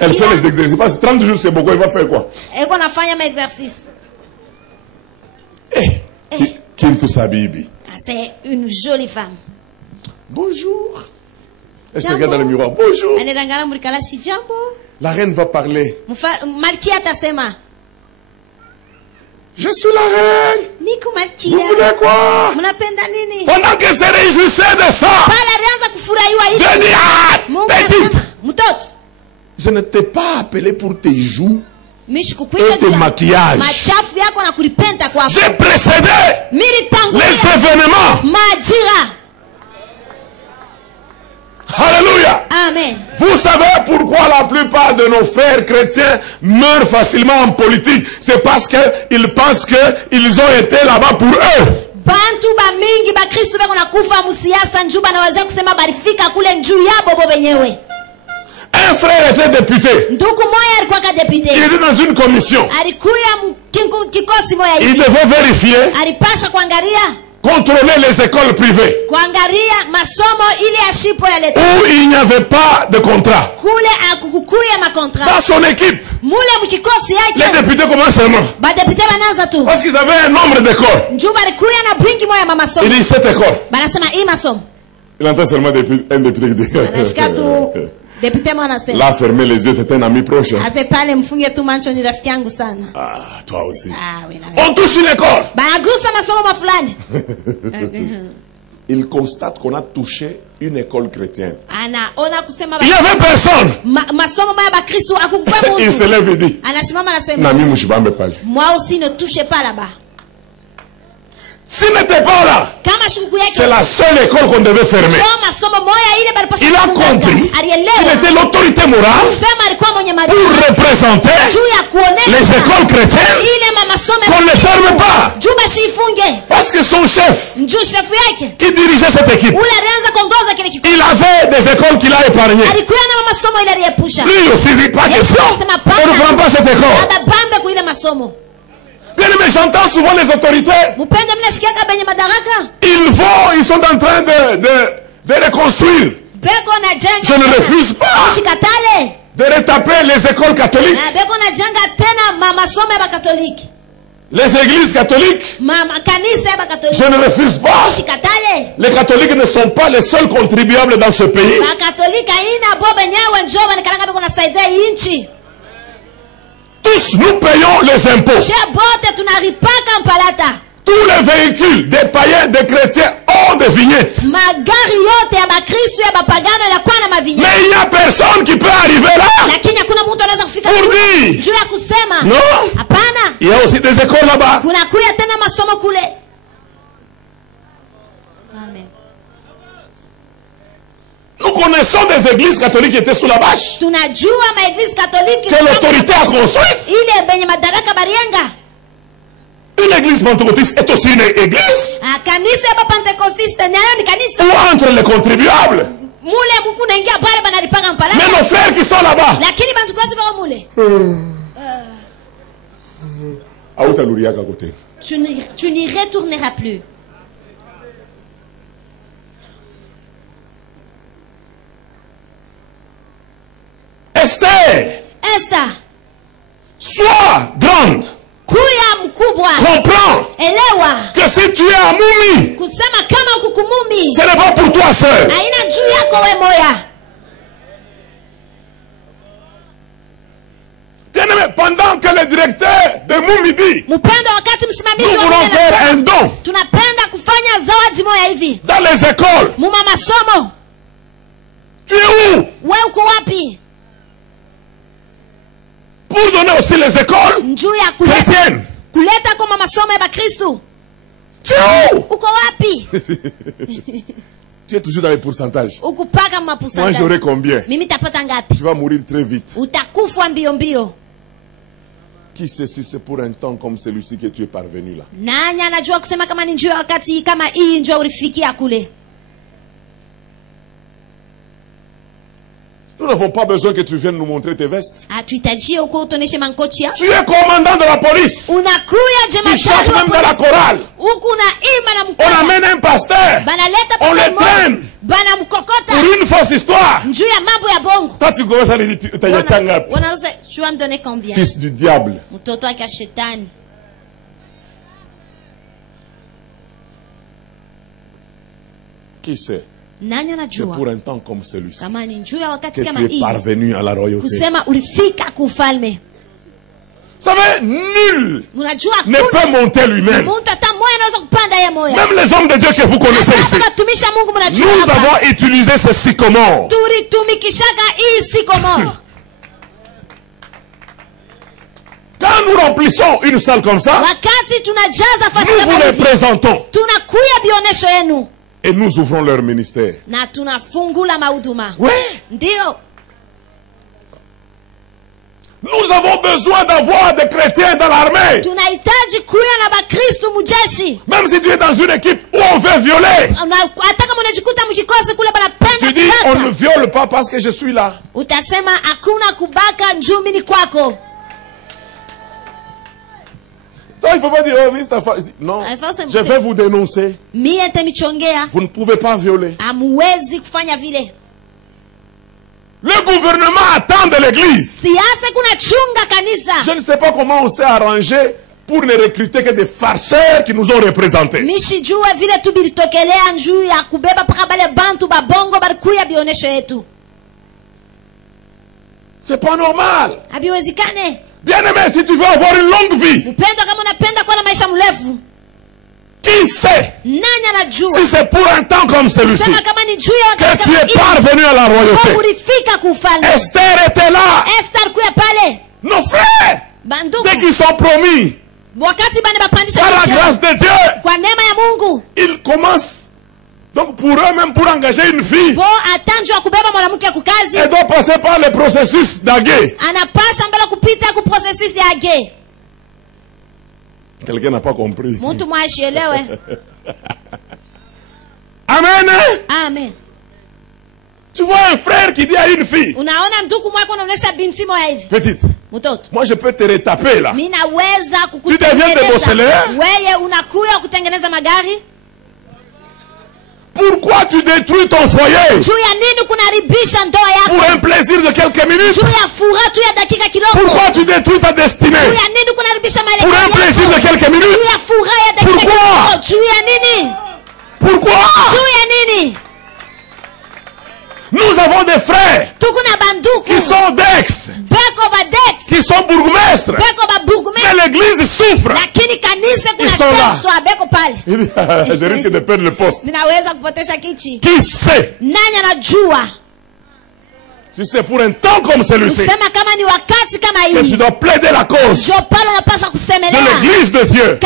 Elle fait les exercices. Parce que 30 jours c'est beaucoup, elle va faire quoi? C'est une jolie femme. Bonjour. Elle se regarde dans le miroir. Bonjour. La reine va parler. Je suis la reine. Vous voulez quoi? Pendant qu'elle se réjouissait de ça, Dieu dit, petite, je ne t'ai pas appelé pour tes joues et tes maquillages. J'ai précédé les événements. Alléluia. Amen. Vous savez pourquoi la plupart de nos frères chrétiens meurent facilement en politique? C'est parce qu'ils pensent qu'ils ont été là-bas pour eux. Un frère était député. Il était dans une commission. Il devait vérifier, contrôler les écoles privées où il n'y avait pas de contrat. Dans son équipe, les députés commencent seulement parce qu'ils avaient un nombre d'écoles. Il dit cette école. Il entend seulement un député qui dit là, fermer les yeux, c'est un ami proche. Ah, toi aussi. On touche une école. Il constate qu'on a touché une école chrétienne. Il n'y avait personne. Il se lève et dit, moi aussi ne touchez pas là-bas. S'il n'était pas là, c'est la seule école qu'on devait fermer. Il a compris qu'il était l'autorité morale pour représenter les écoles chrétiennes, qu'on ne les ferme pas. Parce que son chef, qui dirigeait cette équipe, il avait des écoles qu'il a épargnées. Lui aussi dit pas question, on ne prend pas cette école. Bien aimé, j'entends souvent les autorités. Ils sont en train de reconstruire. Je ne refuse pas de retaper les écoles catholiques. Les églises catholiques, je ne refuse pas. Les catholiques ne sont pas les seuls contribuables dans ce pays. Tous nous payons les impôts. Tous les véhicules des païens, des chrétiens ont des vignettes. Mais il n'y a personne qui peut arriver là pour dire non. Il y a aussi des écoles là-bas. Nous connaissons des églises catholiques qui étaient sous la bâche, que l'autorité a construite. Une église pentecôtiste est aussi une église ou entre les contribuables. Mais nos frères qui sont là-bas, tu n'y retourneras plus. Esther, sois grande. Comprends que si tu es un Moumi, ce n'est pas pour toi seul. Bien-aimé, pendant que le directeur de Moumi dit, nous voulons faire un don dans les écoles. Tu es où? Pour donner aussi les écoles chrétiennes. Tu es où? Tu es toujours dans les pourcentages. Moi j'aurai combien? Tu vas mourir très vite. Qui sait si c'est pour un temps comme celui-ci que tu es parvenu là? Nous n'avons pas besoin que tu viennes nous montrer tes vestes. Tu es commandant de la police. Tu chantes même dans la chorale. On amène un pasteur. On le traîne. Pour une fausse histoire. Toi tu commences à lui dire, tu vas me donner combien? Fils du diable. Qui sait? C'est pour un temps comme celui-ci que tu es parvenu à la royauté. Vous savez, nul ne peut monter lui-même. Même les hommes de Dieu que vous connaissez ici, nous avons utilisé ce sycomore. Quand nous remplissons une salle comme ça, nous vous les présentons. Et nous ouvrons leur ministère. Oui. Nous avons besoin d'avoir des chrétiens dans l'armée. Même si tu es dans une équipe où on veut violer, tu dis on ne viole pas parce que je suis là. Ça, il ne faut pas dire, oh, non, je vais vous dénoncer. Vous ne pouvez pas violer. Le gouvernement attend de l'église. Je ne sais pas comment on s'est arrangé pour ne recruter que des farceurs qui nous ont représentés. C'est pas normal. Bien aimé, si tu veux avoir une longue vie, qui sait si c'est pour un temps comme celui-ci que tu es parvenu à la royauté? Esther était là. Nos frères, dès qu'ils sont promis par la grâce de Dieu, ils commencent. Donc pour eux, même pour engager une fille, elle doit passer par le processus d'Agé. Quelqu'un n'a pas compris. Amen. Amen. Tu vois un frère qui dit à une fille, petite, moi je peux te retaper là. Tu deviens de bosseleur. Pourquoi tu détruis ton foyer? Pour un plaisir de quelques minutes? Pourquoi tu détruis ta destinée? Pour un plaisir de quelques minutes? Pourquoi? Nous avons des frères qui sont d'ex, qui sont bourgmestres, mais l'église souffre. Ils sont là. Je risque de perdre le poste. Qui sait? Si c'est pour un temps comme celui-ci que tu dois plaider la cause de l'église de Dieu,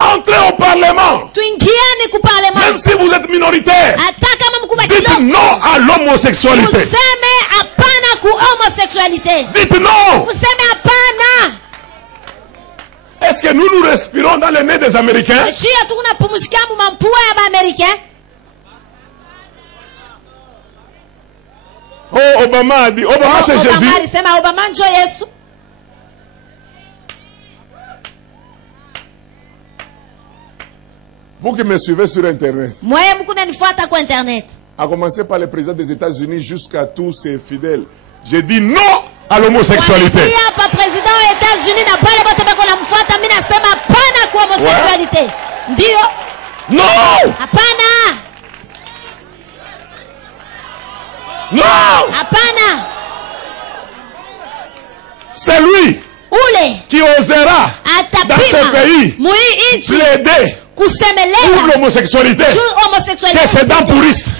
entrez au Parlement. Même si vous êtes minoritaire, dites non à l'homosexualité. Dites non. Est-ce que nous respirons dans le nez des Américains? Oh, Obama a dit, Obama c'est Jésus. Vous qui me suivez sur Internet, à commencer par le président des États-Unis jusqu'à tous ses fidèles, j'ai dit non à l'homosexualité. Ouais. Non. Non. C'est lui qui osera dans ce pays plaider pour l'homosexualité, que ses dents pourrissent.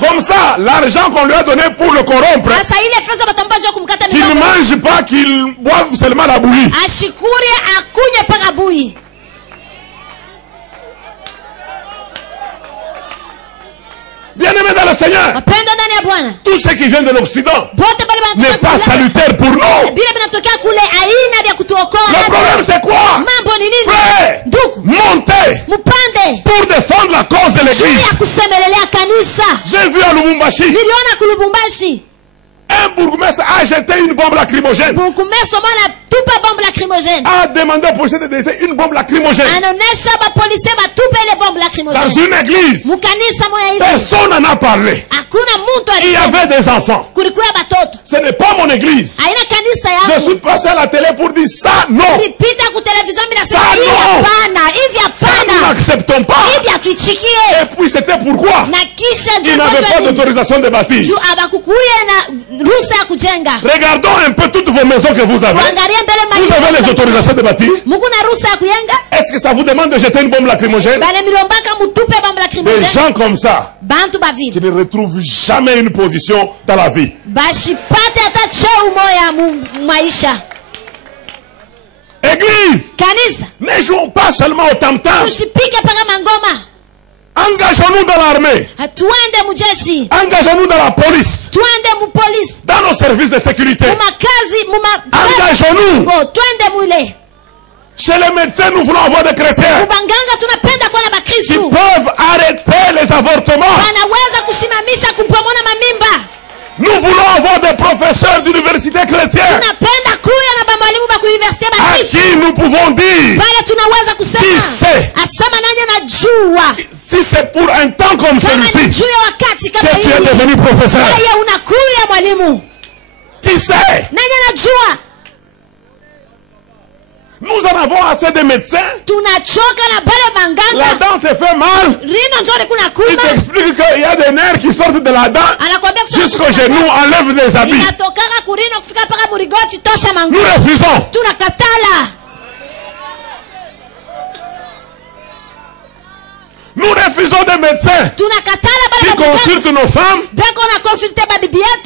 Comme ça, l'argent qu'on lui a donné pour le corrompre, qu'il ne mange pas, qu'il boive seulement la bouillie. Bien-aimé dans le Seigneur, tout ce qui vient de l'Occident n'est pas salutaire pour nous. Le problème c'est quoi? Frère, montez pour défendre la cause de l'église. J'ai vu à Lubumbashi un bourgmestre a jeté une bombe lacrymogène. A demandé au policier de jeter une bombe lacrymogène. Dans une église. Personne n'en a parlé. Il y avait des enfants. Ce n'est pas mon église. Je suis passé à la télé pour dire ça, non. Ça, non. Ça, nous n'acceptons pas. Et puis c'était pourquoi il n'avait pas d'autorisation de bâtir. Regardons un peu toutes vos maisons que vous avez. Vous avez les autorisations de bâtir? Est-ce que ça vous demande de jeter une bombe lacrymogène? Des gens comme ça qui ne retrouvent jamais une position dans la vie. Église, ne jouons pas seulement au tam-tam. Engageons-nous dans l'armée. Engageons-nous dans la police. Dans nos services de sécurité. Engageons-nous. Chez les médecins, nous voulons avoir des chrétiens qui peuvent arrêter les avortements. Nous voulons avoir des professeurs d'université chrétienne à qui nous pouvons dire qui sait si c'est pour un temps comme celui-ci que tu es devenu professeur. Qui sait? Nous en avons assez de médecins. La dent te fait mal. Il t'explique qu'il y a des nerfs qui sortent de la dent jusqu'au genou, enlève les habits. Nous refusons. Nous refusons des médecins qui consultent nos femmes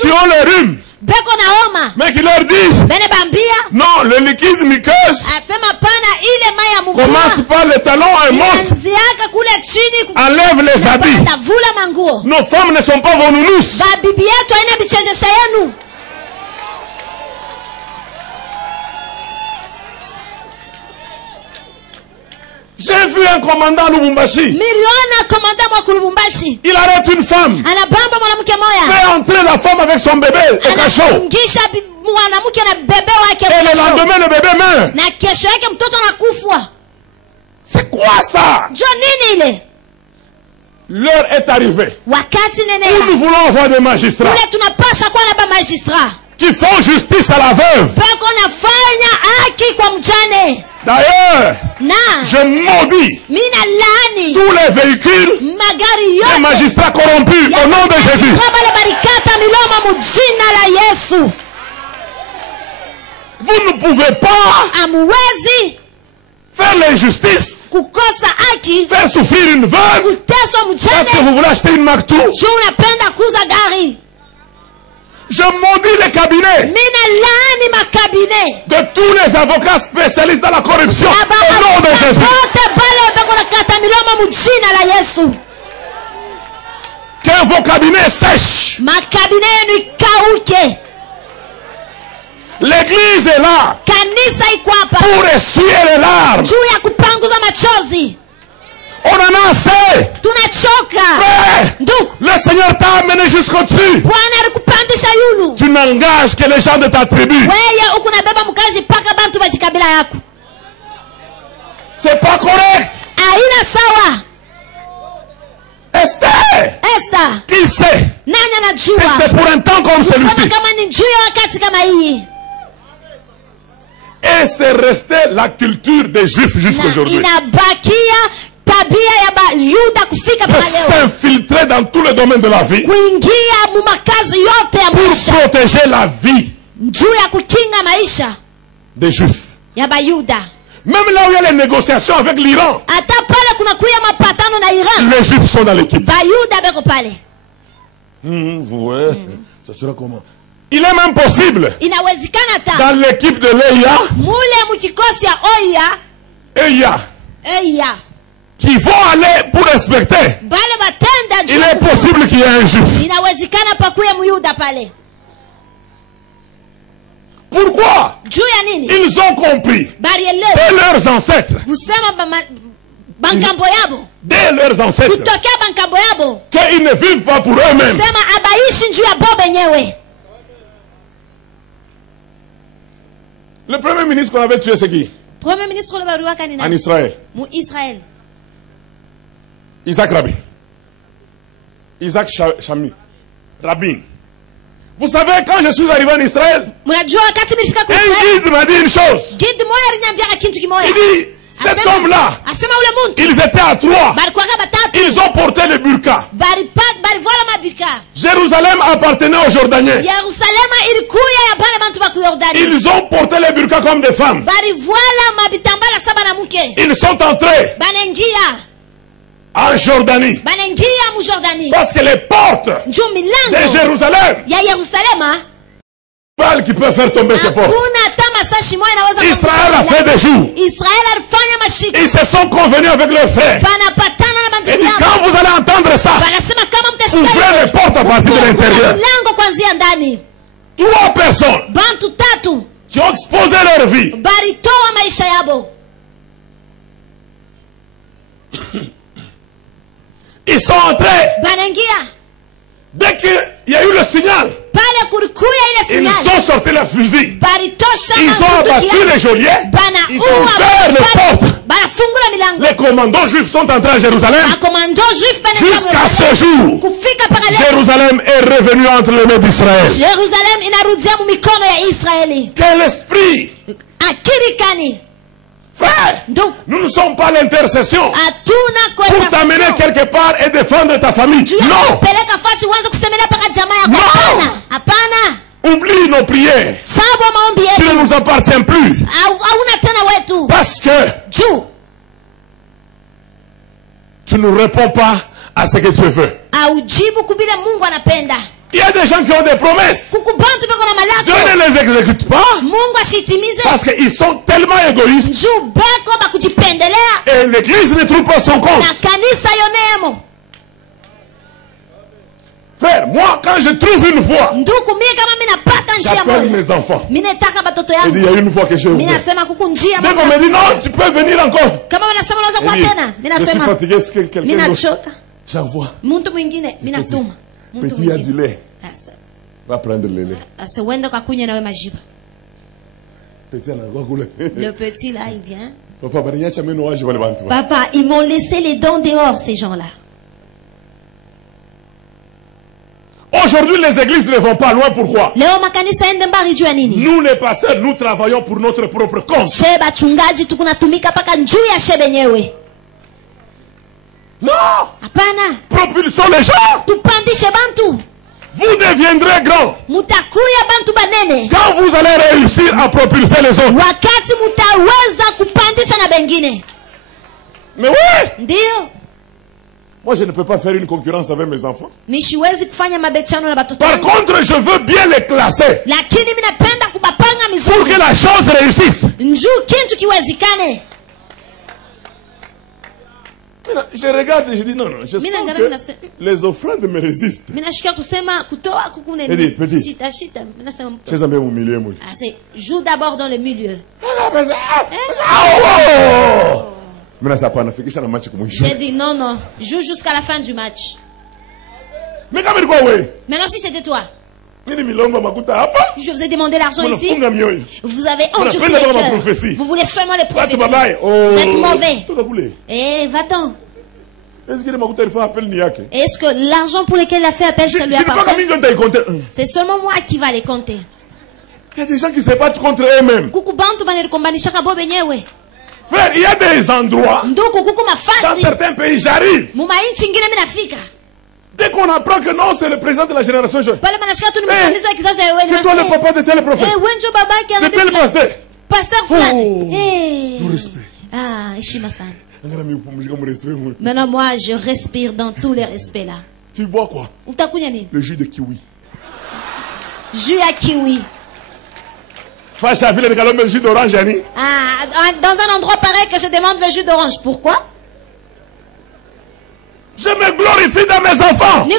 qui ont le rhume. Mais qui leur disent non, le liquide muqueuse commence par le talon et monte, enlève les habits. Nos femmes ne sont pas vos nounous. J'ai vu un commandant à Lubumbashi. Il arrête une femme. Fait entrer la femme avec son bébé au cachot. Et le lendemain, le bébé meurt. C'est quoi ça? L'heure est arrivée où nous voulons avoir des magistrats qui font justice à la veuve. D'ailleurs, je maudis tous les véhicules des magistrats corrompus au nom de Jésus. Vous ne pouvez pas faire l'injustice, faire souffrir une veuve parce que vous voulez acheter une Mactou. Je maudis les cabinets de tous les avocats spécialistes dans la corruption au nom de Jésus. Que vos cabinets sèchent. L'église est là pour essuyer les larmes. On en a assez. Le Seigneur t'a amené jusqu'au-dessus. Tu n'engages que les gens de ta tribu. C'est pas correct. Esther, qui sait si c'est pour un temps comme celui-ci? Et c'est resté la culture des Juifs jusqu'aujourd'hui. De s'infiltrer dans tous les domaines de la vie pour protéger la vie des Juifs. Même là où il y a les négociations avec l'Iran, les Juifs sont dans l'équipe. Vous voyez, ça sera comment? Il est même possible dans l'équipe de Eya qui vont aller pour respecter. Il est possible qu'il y ait un Juif. Pourquoi? Ils ont compris dès leurs ancêtres, qu'ils ne vivent pas pour eux-mêmes. Le premier ministre qu'on avait tué, c'est qui? En Israël. Isaac Rabin. Isaac Rabin. Vous savez, quand je suis arrivé en Israël, un guide m'a dit une chose. Il dit, cet homme-là, ils étaient à 3. Ils ont porté le burqa. Jérusalem appartenait aux Jordaniens. Ils ont porté le burqa comme des femmes. Ils sont entrés en Jordanie. Parce que les portes de Jérusalem, pas qui peut faire tomber ces portes. Israël a fait des jours. Ils se sont convenus avec leurs frères. Et dit, quand vous allez entendre ça, ouvrez les portes à partir de l'intérieur. 3 personnes qui ont exposé leur vie. Ils sont entrés. Dès qu'il y a eu le signal, ils ont sorti le fusil. Ils ont abattu les geôliers. Ils ont ouvert les portes. Les commandants juifs sont entrés à Jérusalem. Jusqu'à ce jour, Jérusalem est revenu entre les mains d'Israël. Quel esprit! Frère, nous ne sommes pas l'intercession pour t'amener quelque part et défendre ta famille. Non! Non! Oublie nos prières. Tu ne nous appartiens plus. Parce que tu ne réponds pas à ce que tu veux. Il y a des gens qui ont des promesses. Dieu ne les exécute pas parce qu'ils sont tellement égoïstes et l'église ne trouve pas son compte. Frère, moi, quand je trouve une voie, j'appelle mes enfants. Il dit, il y a une voie que j'ai ouverte. Dès qu'on me dit, non, tu peux venir encore. Je suis fatigué, est-ce que quelqu'un d'autre? J'envoie. Petit, il y a du lait. Va prendre le lait. Le petit là, il vient. Papa, ils m'ont laissé les dents dehors, ces gens-là. Aujourd'hui, les églises ne vont pas loin. Pourquoi? Nous, les pasteurs, nous travaillons pour notre propre compte. Non! Propulsons les gens. Vous deviendrez grand quand vous allez réussir à propulser les autres. Mais oui! Moi, je ne peux pas faire une concurrence avec mes enfants. Par contre, je veux bien les classer pour que la chose réussisse. Je regarde et je dis non, je sens que les offrandes me résistent. Il dit, petit, joue d'abord dans le milieu. J'ai dit non, joue jusqu'à la fin du match. Maintenant, si c'était toi, je vous ai demandé l'argent ici. Vous avez endurci les cœurs. Vous voulez seulement les prophéties. Vous êtes mauvais. Eh, va-t'en. Est-ce que l'argent pour lequel il a fait appel, ça lui appartient? C'est seulement moi qui va les compter. Il y a des gens qui se battent contre eux-mêmes. Frère, il y a des endroits, dans certains pays, j'arrive. Dès qu'on apprend que non, c'est le président de la génération jeune. C'est toi le papa de tel prophète. De tel pasteur. Pasteur Flan. Nous respect. Ah, maintenant, moi, je respire dans tous les respects là. Tu bois quoi? Le jus de kiwi. Jus à kiwi. Ah, dans un endroit pareil que je demande le jus d'orange. Pourquoi? Je me glorifie dans mes enfants. Amen.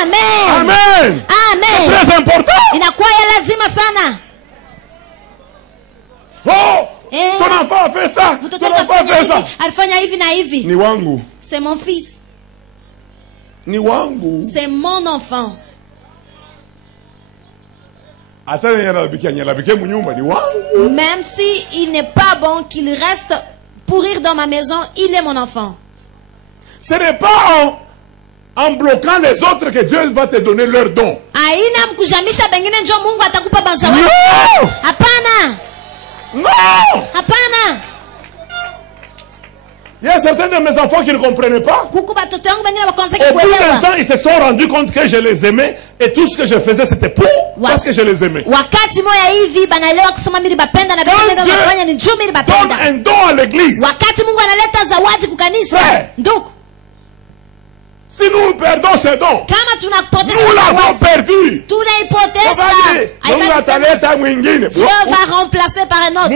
Amen. Amen. Amen. C'est très important. Oh, ton enfant a fait ça. Ton enfant a fait ça. Ni wangu. C'est mon fils. Ni wangu. C'est mon enfant. Même si il n'est pas bon qu'il reste pourrir dans ma maison, il est mon enfant. Ce n'est pas en bloquant les autres que Dieu va te donner leur don. Non! Hapana! Il y a certains de mes enfants qui ne comprenaient pas. Au bout d'un temps, ils se sont rendus compte que je les aimais et tout ce que je faisais, c'était pour parce que je les aimais. Quand Dieu donne un don à l'église, frère, si nous perdons ces dons, nous l'avons perdu. Dieu va remplacer par un autre.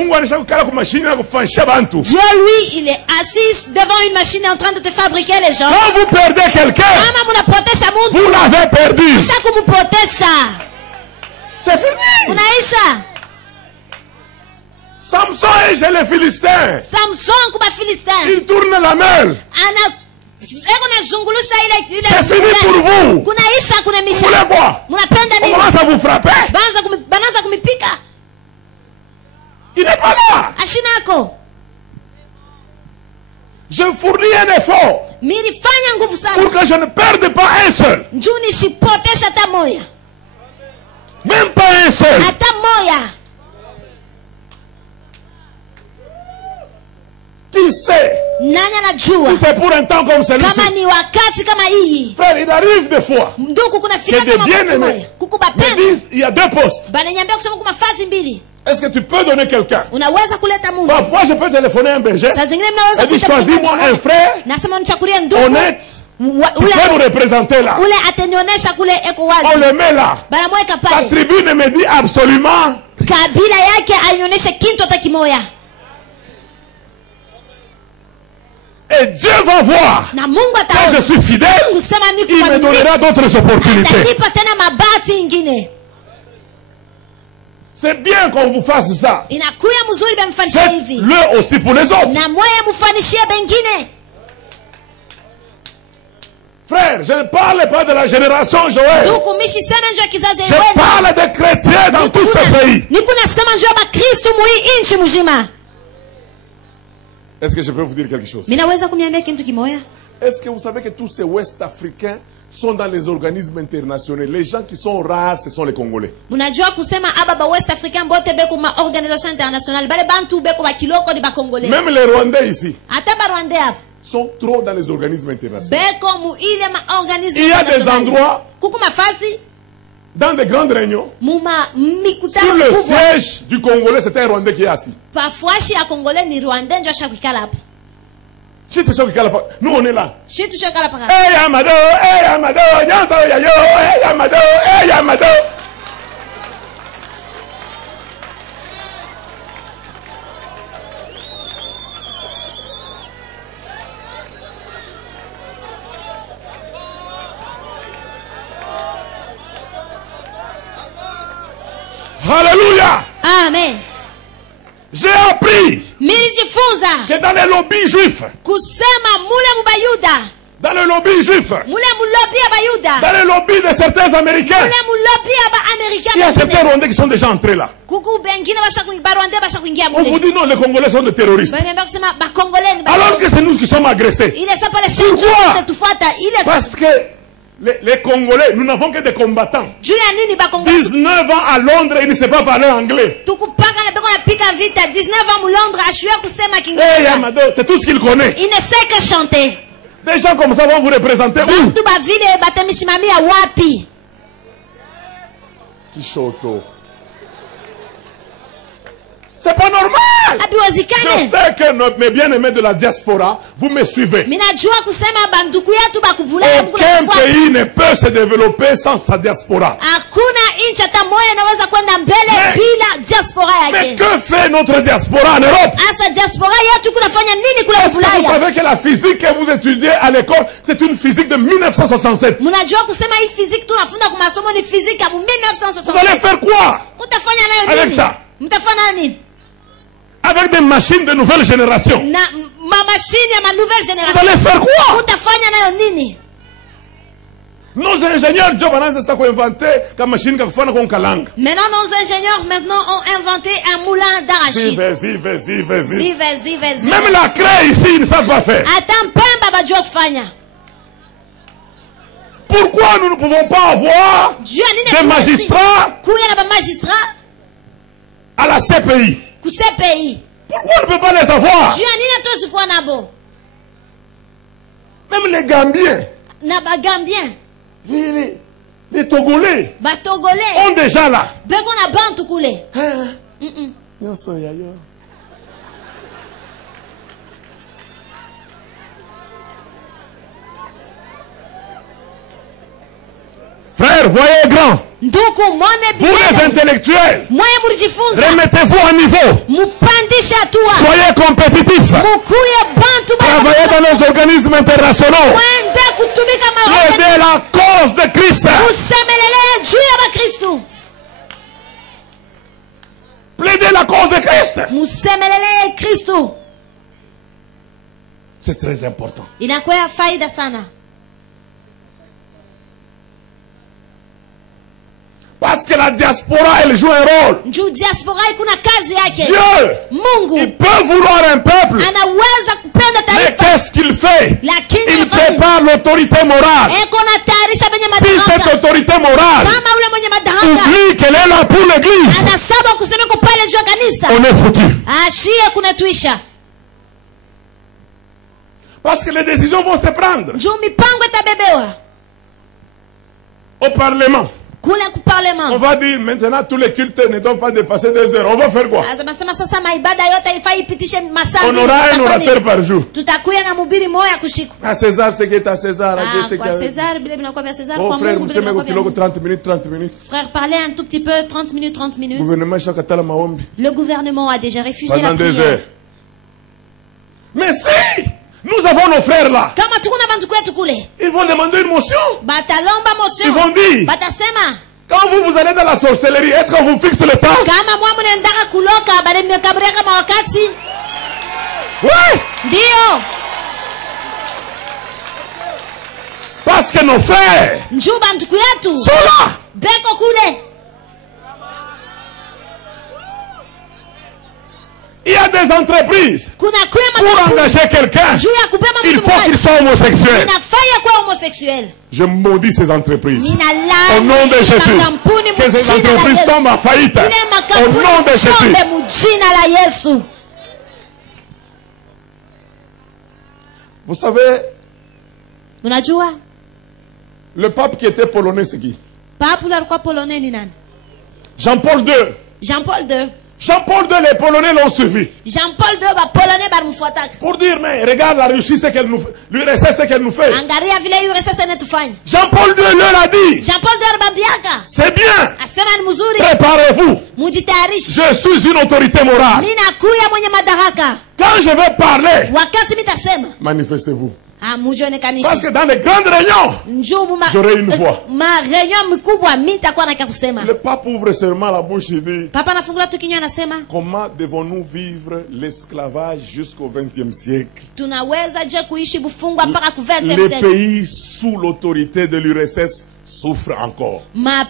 Dieu, lui, il est assis devant une machine en train de te fabriquer les gens. Quand vous perdez quelqu'un, vous l'avez perdu. C'est fini. Samson et chez les Philistins. Il tourne la mer. C'est fini pour vous. Vous voulez quoi? On commence à vous frapper. Il n'est pas là. Je fournis un effort pour que je ne perde pas un seul. Même pas un seul. Qui sait? Si c'est pour un temps comme celui-ci. Frère, il arrive des fois que des bien-aimés me disent il y a deux postes. Est-ce que tu peux donner quelqu'un? Parfois je peux téléphoner un berger. Elle dit choisis-moi un frère honnête. Tu peux nous représenter là. On le met là. Sa tribu ne me dit absolument. Et Dieu va voir que je suis fidèle, il me donnera d'autres opportunités. C'est bien qu'on vous fasse ça. Faites-le aussi pour les autres. Frère, je ne parle pas de la génération Joël. Je parle des chrétiens dans tous ces pays. Est-ce que je peux vous dire quelque chose? Est-ce que vous savez que tous ces Ouest-Africains sont dans les organismes internationaux? Les gens qui sont rares, ce sont les Congolais. Même les Rwandais ici sont trop dans les organismes internationaux. Il y a des endroits, dans des grandes réunions, sur le siège du Congolais, c'était un Rwandais qui est assis. Nous on est là. Hey Amado, hey Amado, hey Amado, hey Amado. Alléluia. Amen. J'ai appris que dans les lobbies juifs, dans le lobby juif, dans le lobby de certains Américains, il y a certains Rwandais qui sont déjà entrés là. On vous dit non, les Congolais sont des terroristes. Alors que c'est nous qui sommes agressés. Pourquoi? Parce que les Congolais, nous n'avons que des combattants. 19 ans à Londres, ils ne savent pas parler anglais. Hey, Amado, c'est tout ce qu'il connaît. Il ne sait que chanter. Des gens comme ça vont vous représenter où? Kishoto. C'est pas normal. Je sais que mes bien-aimés de la diaspora, vous me suivez. Aucun pays ne peut se développer sans sa diaspora. Mais que fait notre diaspora en Europe? Est-ce que vous savez que la physique que vous étudiez à l'école, c'est une physique de 1967? Vous allez faire quoi avec ça? Avec des machines de nouvelle génération. Vous allez faire quoi? Nos ingénieurs Job Ananza ont inventé la machine qui fait un kalanga. Maintenant nos ingénieurs ont inventé un moulin d'arachide. Même la craie ici, ils ne savent pas faire. Pourquoi nous ne pouvons pas avoir des magistrats à la CPI? Pourquoi on ne peut pas les avoir? Même les Gambiens, les Togolais ont déjà là. Frère, voyez grand. Vous les intellectuels, remettez-vous à niveau. Soyez compétitifs. Travaillez dans nos organismes internationaux. Aidez la cause de Christ. Plaidez la cause de Christ. C'est très important. Parce que la diaspora, elle joue un rôle. Dieu, il peut vouloir un peuple. Mais qu'est-ce qu'il fait? Il prépare l'autorité morale. Si cette autorité morale oublie qu'elle est là pour l'église, on est foutu. Parce que les décisions vont se prendre au Parlement. On va dire maintenant tous les cultes ne doivent pas dépasser 2 heures. On va faire quoi? On aura un orateur par jour. À César ce qui est à César. À Dieu ce qui est à César. Oh frère, vous savez que 30 minutes. Frère, parlez un tout petit peu, 30 minutes. Le gouvernement a déjà refusé la prière. Mais si nous nous avons nos frères là, ils vont demander une motion. Ils vont dire, quand vous allez dans la sorcellerie, est-ce qu'on vous fixe le temps? Oui. Parce que nos frères sont là. Il y a des entreprises. Pour engager quelqu'un, il faut qu'il soit homosexuel. Je maudis ces entreprises. Au nom de Jésus. Que ces entreprises tombent en faillite. Au nom de Jésus. Vous savez, le pape qui était polonais, c'est qui? Jean-Paul II. Jean-Paul II, les Polonais l'ont suivi. Pour dire, mais regarde la Russie, ce qu'elle nous fait. L'URSS, ce qu'elle nous fait. Jean-Paul II leur a dit, c'est bien. Préparez-vous. Je suis une autorité morale. Quand je vais parler, manifestez-vous. Parce que dans les grandes réunions, j'aurai une voix. Le pape ouvre seulement la bouche et dit, comment devons-nous vivre l'esclavage jusqu'au XXe siècle? Les pays sous l'autorité de l'URSS souffrent encore. La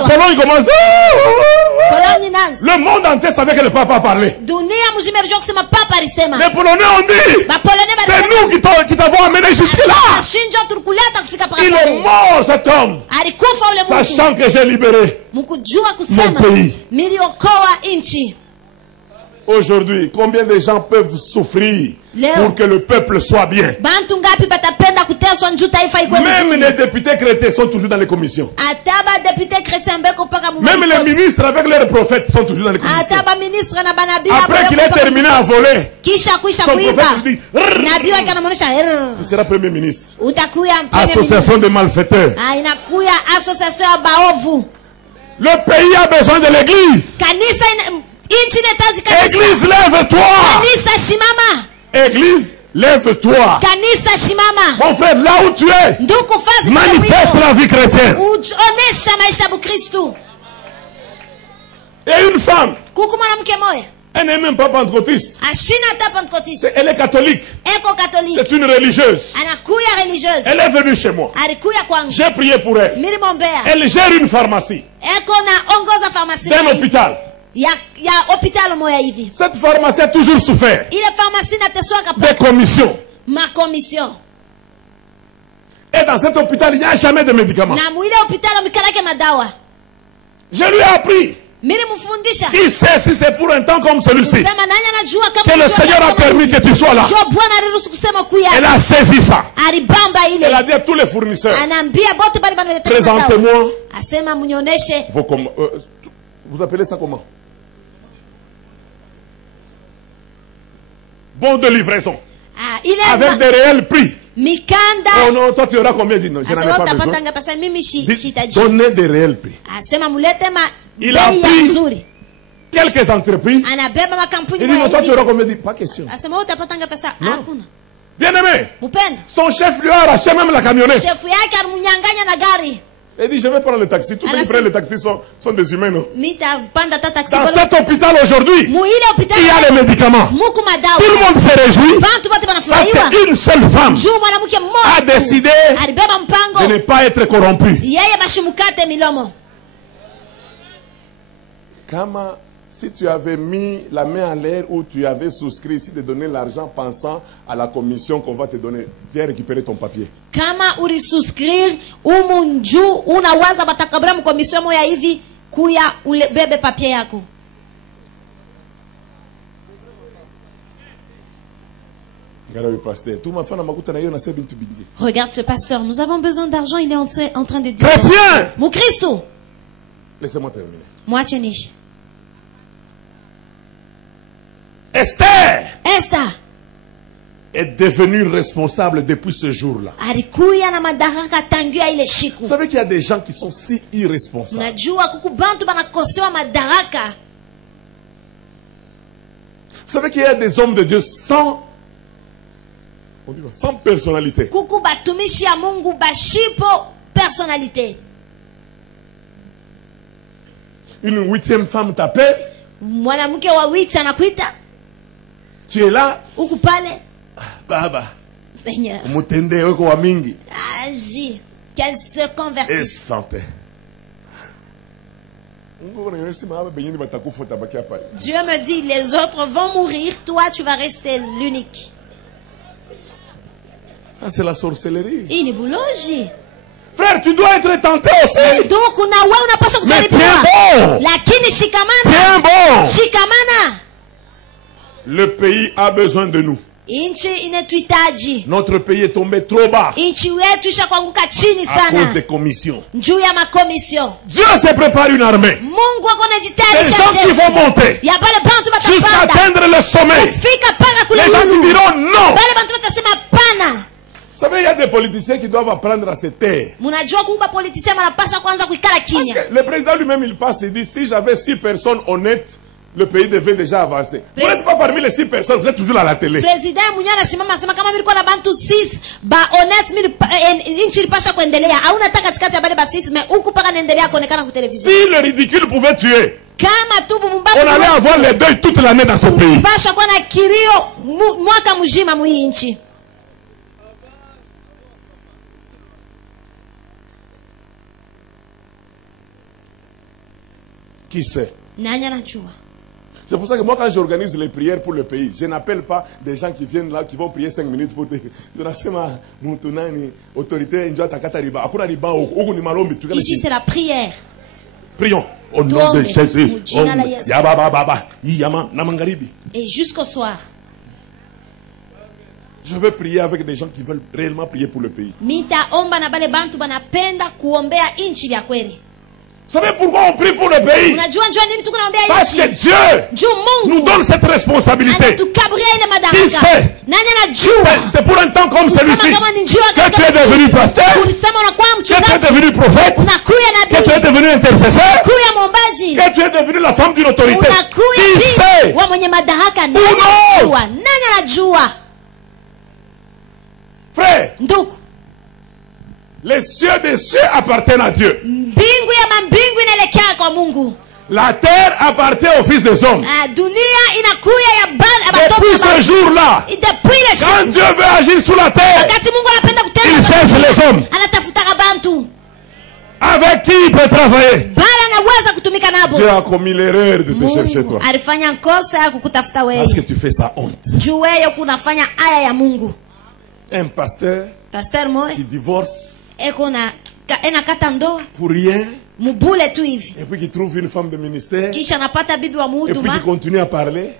Pologne commence. Le monde entier savait que le pape a parlé. Les Polonais ont dit, c'est nous qui t'avons amené jusque-là. Il est mort cet homme, sachant que j'ai libéré mon pays. Aujourd'hui, combien de gens peuvent souffrir pour que le peuple soit bien? Même les députés chrétiens sont toujours dans les commissions. Même les ministres avec leurs prophètes sont toujours dans les commissions. Après qu'il ait terminé à voler, son prophète lui dit, tu seras premier ministre. Association de malfaiteurs. Le pays a besoin de l'église. Église, lève-toi. Église, lève-toi. Mon frère, là où tu es, manifeste la vie chrétienne. Et une femme, elle n'est même pas pentecôtiste. Elle est catholique. C'est une religieuse. Elle est venue chez moi. J'ai prié pour elle. Elle gère une pharmacie. D'un hôpital. Cette pharmacie a toujours souffert des commissions. Et dans cet hôpital, il n'y a jamais de médicaments. Je lui ai appris. Qui sait si c'est pour un temps comme celui-ci que le Seigneur a permis que tu sois là. Elle a saisi ça. Elle a dit à tous les fournisseurs, présentez-moi vous appelez ça comment? Bon de livraison. Avec des réels prix. Oh non, toi tu auras combien dit non, je n'en ai pas besoin. Donnez des réels prix. Il a pris quelques entreprises. Il dit non, toi tu auras combien dit, pas question. Non. Bien aimé, son chef lui a arraché même la camionnette. Il dit, je vais prendre le taxi. Tous ceux qui prennent le taxi sont des humains, non? Dans cet hôpital aujourd'hui, il y a les médicaments. Tout le monde se réjouit parce qu'une seule femme a décidé de ne pas être corrompue. Kama, si tu avais mis la main en l'air ou tu avais souscrit ici de donner l'argent pensant à la commission qu'on va te donner, viens récupérer ton papier. Kama uri souscrire umunju unawaza batakabra mkomission moya hivi kuya bebe papier yako. Regarde ce pasteur, nous avons besoin d'argent, il est en train de dire. Chrétien! Mon Christo! Laissez-moi terminer. Esther est devenue responsable depuis ce jour-là. Vous savez qu'il y a des gens qui sont si irresponsables. Vous savez qu'il y a des hommes de Dieu sans personnalité. Kuku batumishi ya Mungu bashipo personnalité. Une 8e femme t'appelle. Mwanamke wa 8 anakuita. Tu es là. Uku pale. Baba. Seigneur. Mutende weko wa mingi. Agis. Qu'elle se convertisse. Et santé. Dieu me dit, les autres vont mourir, toi tu vas rester l'unique. Ah, c'est la sorcellerie. Ini buloji. Frère, tu dois être tenté aussi. Donc mais tiens bon. Lakini shikamana. Tiens bon. Shikamana. Le pays a besoin de nous. Inchi inetuitaji. Notre pays est tombé trop bas. Inchi wetu ishakuanguka chini sana. À cause des commissions. Njuu ya makomission. Dieu s'est préparé une armée. Mungu akonajitayarisha jeshi. Des gens qui vont monter. Ya pale bantu batapanda. Jusqu'à atteindre le sommet. Kufika paka kule. Les gens qui diront non. Pale bantu batasema pana. Vous savez, il y a des politiciens qui doivent apprendre à se taire. Munajua kuba politiciens wanapaswa kwanza kuikala kimya. Parce que le président lui-même il passe et dit si j'avais 6 personnes honnêtes, le pays devait déjà avancer. Vous n'êtes pas parmi les 6 personnes, vous êtes toujours à la télé. Président mwenyewe anashimama anasema kama mimi nilikuwa na bantu 6 ba honnête nchi ilipasha kuendelea. Hauna taka katikati ya bale ba 6 mais huku paka naendelea kuonekana kwa television. Si le ridicule pouvait tuer. Kama tu bumbavu. On allait avoir les deuils toute l'année dans ce pays. Pasha kuwa na kilio mwaka mzima mu hii nchi. Qui sait? C'est pour ça que moi, quand j'organise les prières pour le pays, je n'appelle pas des gens qui viennent là, qui vont prier 5 minutes pour dire ici, c'est la prière. Prions au nom de Jésus. Et jusqu'au soir. Je veux prier avec des gens qui veulent réellement prier pour le pays. Vous savez pourquoi on prie pour le pays? Parce que Dieu nous donne cette responsabilité. Qui sait? C'est pour un temps comme celui-ci que tu es devenu pasteur, que tu es devenu prophète, que tu es devenu intercesseur, que tu es devenu la femme d'une autorité. Qui sait? Who knows? Frère, les cieux des cieux appartiennent à Dieu. La terre appartient au Fils des hommes. Depuis ce jour-là, quand Dieu veut agir sur la terre, il cherche les hommes. Avec qui il peut travailler? Dieu a commis l'erreur de te chercher toi. Parce que tu fais sa honte. Un pasteur qui divorce pour rien, et puis qui trouve une femme de ministère, et puis qui continue à parler.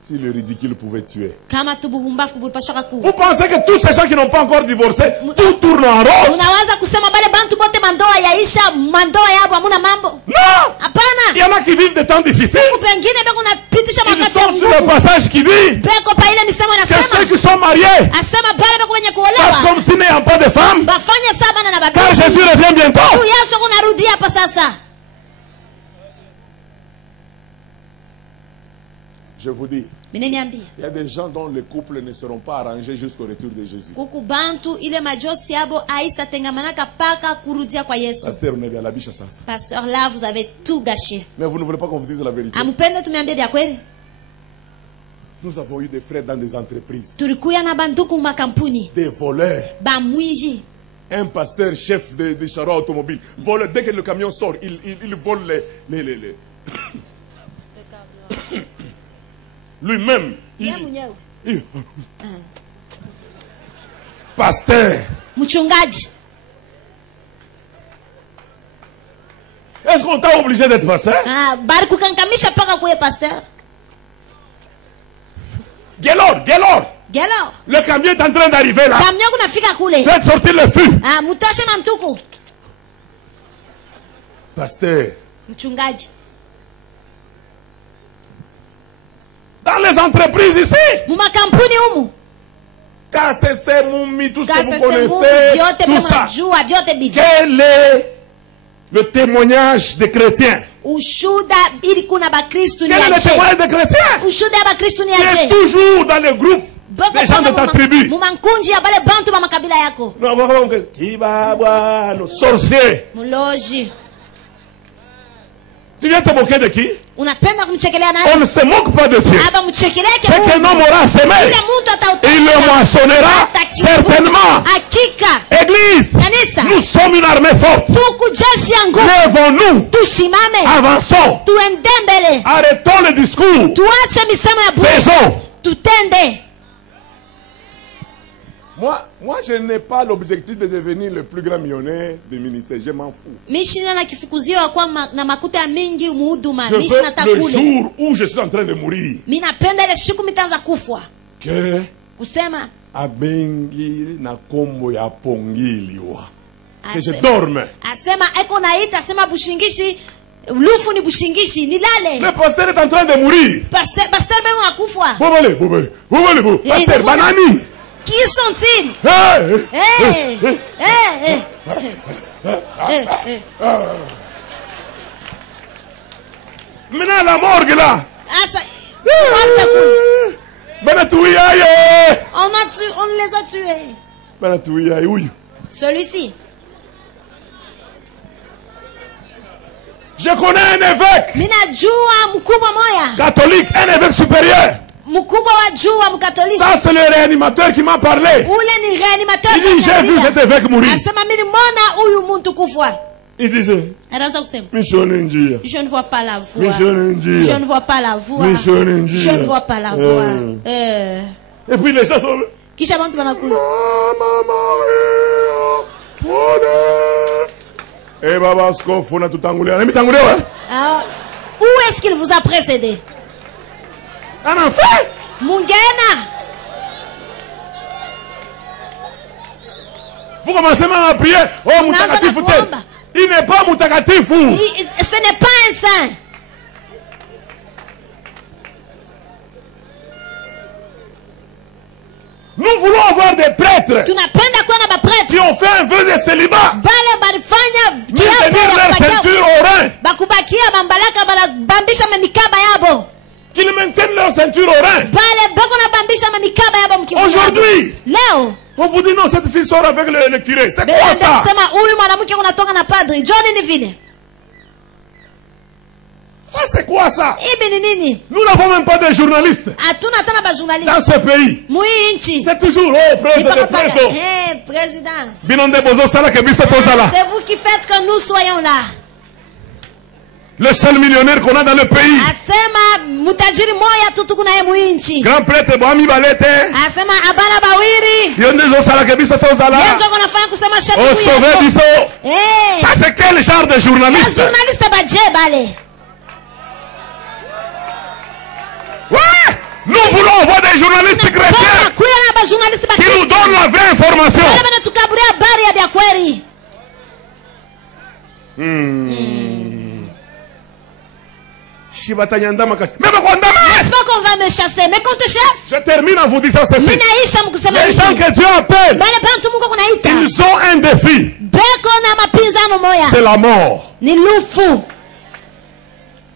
Si le ridicule pouvait tuer. Vous pensez que tous ces gens qui n'ont pas encore divorcé, tout tourne en rose? Non! Il y en a qui vivent des temps difficiles. Ils sont sur le passage qui dit que ceux qui sont mariés passent comme s'ils n'ayant pas de femme, car Jésus revient bientôt. Je vous dis, il y a des gens dont les couples ne seront pas arrangés jusqu'au retour de Jésus. Pasteur, là, vous avez tout gâché. Mais vous ne voulez pas qu'on vous dise la vérité. Nous avons eu des frères dans des entreprises, des voleurs. Un pasteur chef de charroi automobile, voleur. Dès que le camion sort, il vole les lui-même, pasteur. Est-ce qu'on t'a obligé d'être pasteur? Gélor. Le camion est en train d'arriver là. Faites sortir le fût. Pasteur. Dans les entreprises ici. KCC, Moumi, tout ce que vous connaissez, tout ça. Quel est le témoignage des chrétiens? Quel est le témoignage des chrétiens? Tu es toujours dans le groupe des gens de ta tribu. Non, sorcier. Tu viens te moquer de qui? On ne se moque pas de Dieu. Ce qu'un homme aura semé, il le moissonnera certainement. Église, nous sommes une armée forte. Lèvons-nous. Avançons. Arrêtons le discours. Faisons. Moi, je n'ai pas l'objectif de devenir le plus grand millionnaire du ministère. Je m'en fous. Je veux le jour où je suis en train de mourir. Que abengi na kombo ya pongiliwa. Que je dorme. Le pasteur est en train de mourir. Pasteur Banani. Qui sont-ils? Maintenant la morgue là. On les a tués. Celui-ci. Je connais un évêque catholique, un évêque supérieur. Ça c'est le réanimateur qui m'a parlé. Il dit j'ai vu cet évêque mourir. Il disait je ne vois pas la voix. Je ne vois pas la voix. Je ne vois pas la voix. Et puis les gens sont où est-ce qu'il vous a précédé? Un enfant. Mungena. Vous commencez même à prier. Oh, Mutagatifu. Il n'est pas Mutagatifu. Ce n'est pas un saint. Nous voulons avoir des prêtres qui ont fait un vœu de célibat. Maintenir leur ceinture au rein. Qu'ils maintiennent leur ceinture au rein. Aujourd'hui, on vous dit non, cette fille sort avec le curé. C'est quoi ça? Ça c'est quoi ça? Nous n'avons même pas de journalistes dans ce pays. C'est toujours c'est vous qui faites que nous soyons là. Le seul millionnaire qu'on a dans le pays. Grand prêtre Boami Balete. Ça c'est quel genre de journaliste? Ouais, nous voulons avoir des journalistes chrétiens qui nous donnent la vraie information. N'est-ce pas qu'on va me chasser? Mais qu'on te chasse. Je termine en vous disant ceci. Les gens que Dieu appelle, ils ont un défi. C'est la mort.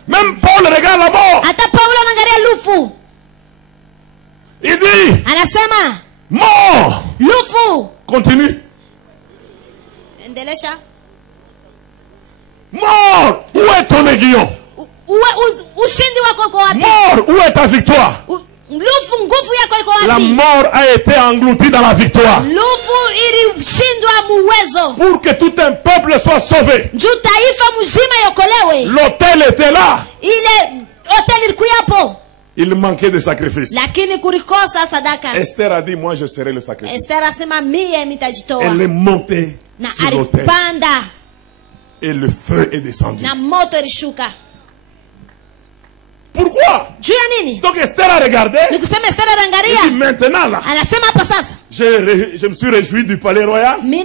Même Paul regarde la mort. Il dit mort. Continue. Mort, où est ton aiguillon? Mort, où est ta victoire? La mort a été engloutie dans la victoire. Pour que tout un peuple soit sauvé. L'autel était là. Il manquait de sacrifice. Esther a dit, moi je serai le sacrifice. Elle est montée sur l'autel. Et le feu est descendu. Pourquoi? Donc Esther a regardé. Et dit maintenant là, je me suis réjoui du palais royal. J'ai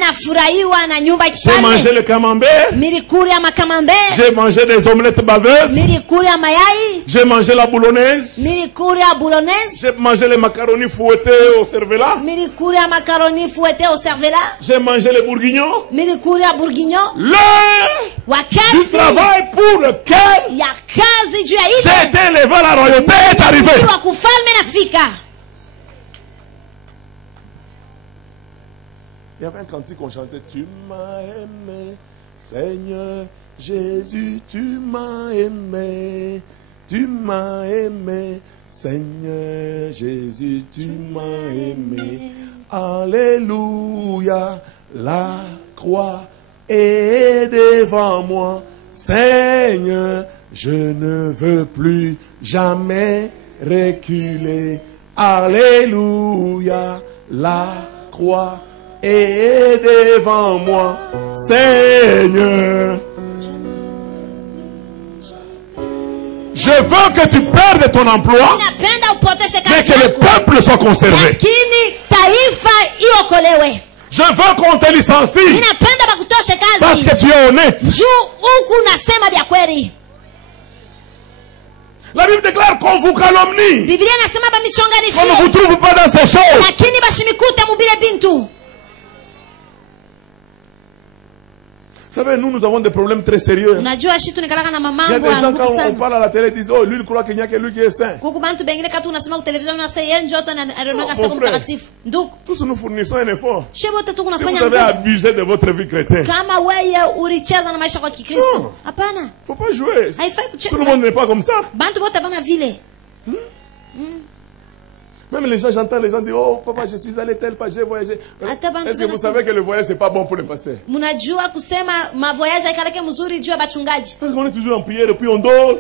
mangé le camembert. J'ai mangé des omelettes baveuses. J'ai mangé la boulonnaise. J'ai mangé les macaronis fouettés au cervelas. J'ai mangé les bourguignons. L'heure du travail pour pour lequel j'ai été élevé à la royauté est arrivé. Il y avait un cantique qu'on chantait. Tu m'as aimé, Seigneur Jésus, tu m'as aimé. Tu m'as aimé, Seigneur Jésus, tu m'as aimé. Alléluia, la croix est devant moi. Seigneur, je ne veux plus jamais reculer. Alléluia, la croix est devant moi. Seigneur, je veux que tu perdes ton emploi, mais que le peuple soit conservé. Je veux qu'on te licencie parce que tu es honnête. La Bible déclare qu'on vous calomnie, qu'on ne vous trouve pas dans ces choses. Vous savez, nous avons des problèmes très sérieux. Il y a des gens, quand on parle à la télé, disent, oh, lui, il croit qu'il n'y a que lui qui est saint. Mon frère, tous nous fournissons un effort. Si vous avez abusé de votre vie chrétienne, non, il ne faut pas jouer. Tout le monde n'est pas comme ça. Même les gens, j'entends les gens dire, oh papa, je suis allé tel pas, j'ai voyagé. Est-ce que vous savez que le voyage c'est pas bon pour le pasteur? Parce qu'on est toujours en prière et puis on dort.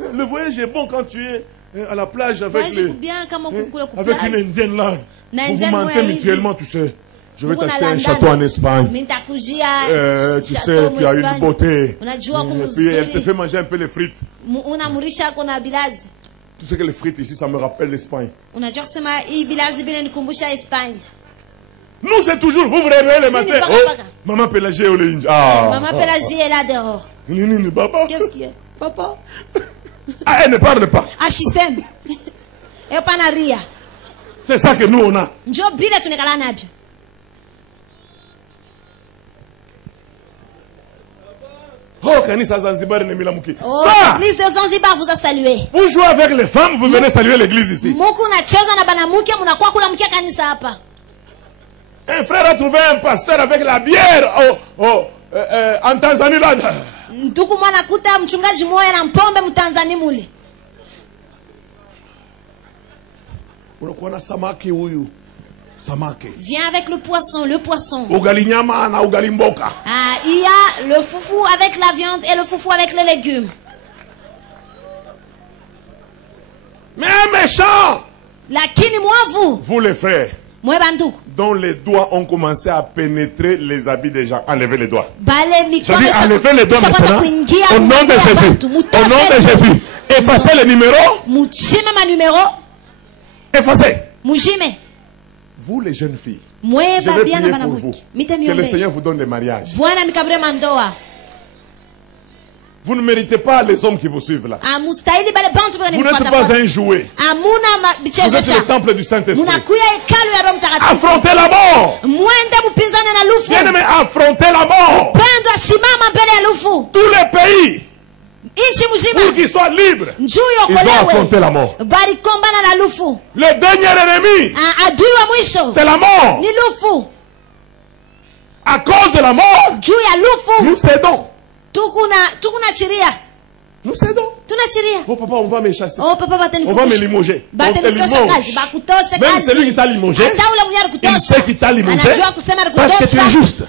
Le voyage est bon quand tu es à la plage avec une indienne là. Vous vous mentez mutuellement, tu sais. Je vais t'acheter un château en Espagne. Tu sais, tu as une beauté. Et puis elle te fait manger un peu les frites. Tu sais que les frites ici, ça me rappelle l'Espagne. Nous, c'est toujours, vous vous réveillez le matin. Oh, maman Pélagie au linge. Ah, maman Pélagie est là dehors. Qu'est-ce qu'il y a? Papa. Ah, elle ne parle pas. C'est ça que nous, on a. Oh, l'église de Zanzibar vous a salué. Vous jouez avec les femmes, vous venez saluer l'église ici. Un frère a trouvé un pasteur avec la bière en Tanzanie là. Viens avec le poisson, le poisson. Il y a le foufou avec la viande et le foufou avec les légumes. Mais un méchant, vous les frères, dont les doigts ont commencé à pénétrer les habits des gens. Enlevez les doigts. Je dis enlevez les doigts maintenant. Au nom de Jésus. Au nom de Jésus. Effacez les numéros. Effacez. Vous les jeunes filles, je vais prier pour vous. Que le Seigneur vous donne des mariages. Vous ne méritez pas les hommes qui vous suivent là. Vous n'êtes pas un jouet. Vous êtes le temple du Saint-Esprit. Affrontez la mort. Bien-aimés, affrontez la mort. Tous les pays, pour qu'ils soient libres, ils ont affronté la mort. Le dernier ennemi, c'est la mort. À cause de la mort, nous cédons. Nous cédons. Oh papa, on va me chasser. On va me limoger. On te limoge. Même celui qui t'a limogé, il sait qu'il t'a limogé parce que tu es juste.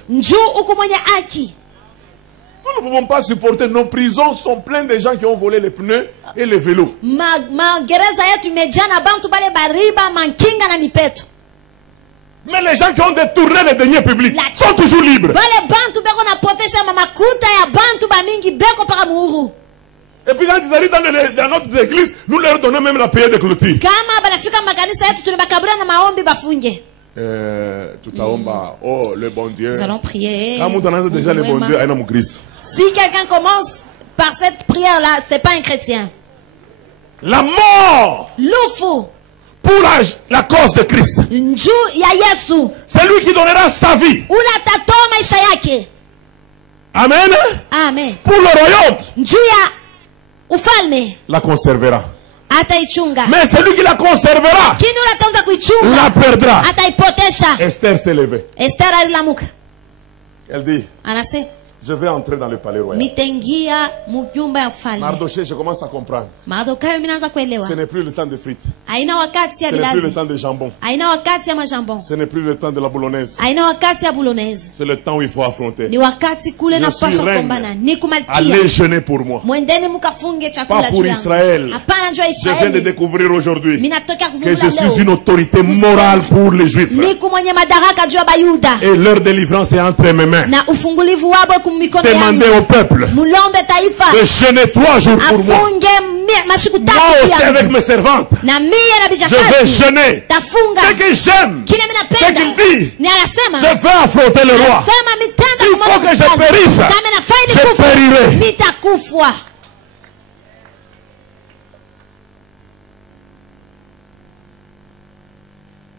Nous ne pouvons pas supporter. Nos prisons sont pleines de gens qui ont volé les pneus et les vélos. Mais les gens qui ont détourné les deniers publics sont toujours libres. Et puis quand ils arrivent dans notre église, nous leur donnons même la prière de clôture. Oh, le bon Dieu. Nous allons prier. Déjà le bon Dieu, si quelqu'un commence par cette prière-là, c'est pas un chrétien. La mort. Pour la cause de Christ. C'est lui qui donnera sa vie. Amen. Amen. Pour le royaume. La conservera. Mais celui qui la conservera la perdra. Esther s'est levée. Elle dit, je vais entrer dans le palais royal. Mardoché, je commence à comprendre. Ce n'est plus le temps de frites. Ce n'est plus le temps de jambon. Ce n'est plus le temps de la boulonnaise. C'est le temps où il faut affronter. Je suis reine. Allez jeûner pour moi. Pas pour Israël. Je viens de découvrir aujourd'hui que je suis une autorité morale pour les Juifs. Et leur délivrance est entre mes mains. Demandez au peuple de jeûner 3 jours pour moi. Moi aussi avec mes servantes, je vais jeûner. Ce que j'aime, ce qu'il dit, je vais affronter le roi. S'il faut que je périsse, je périrai.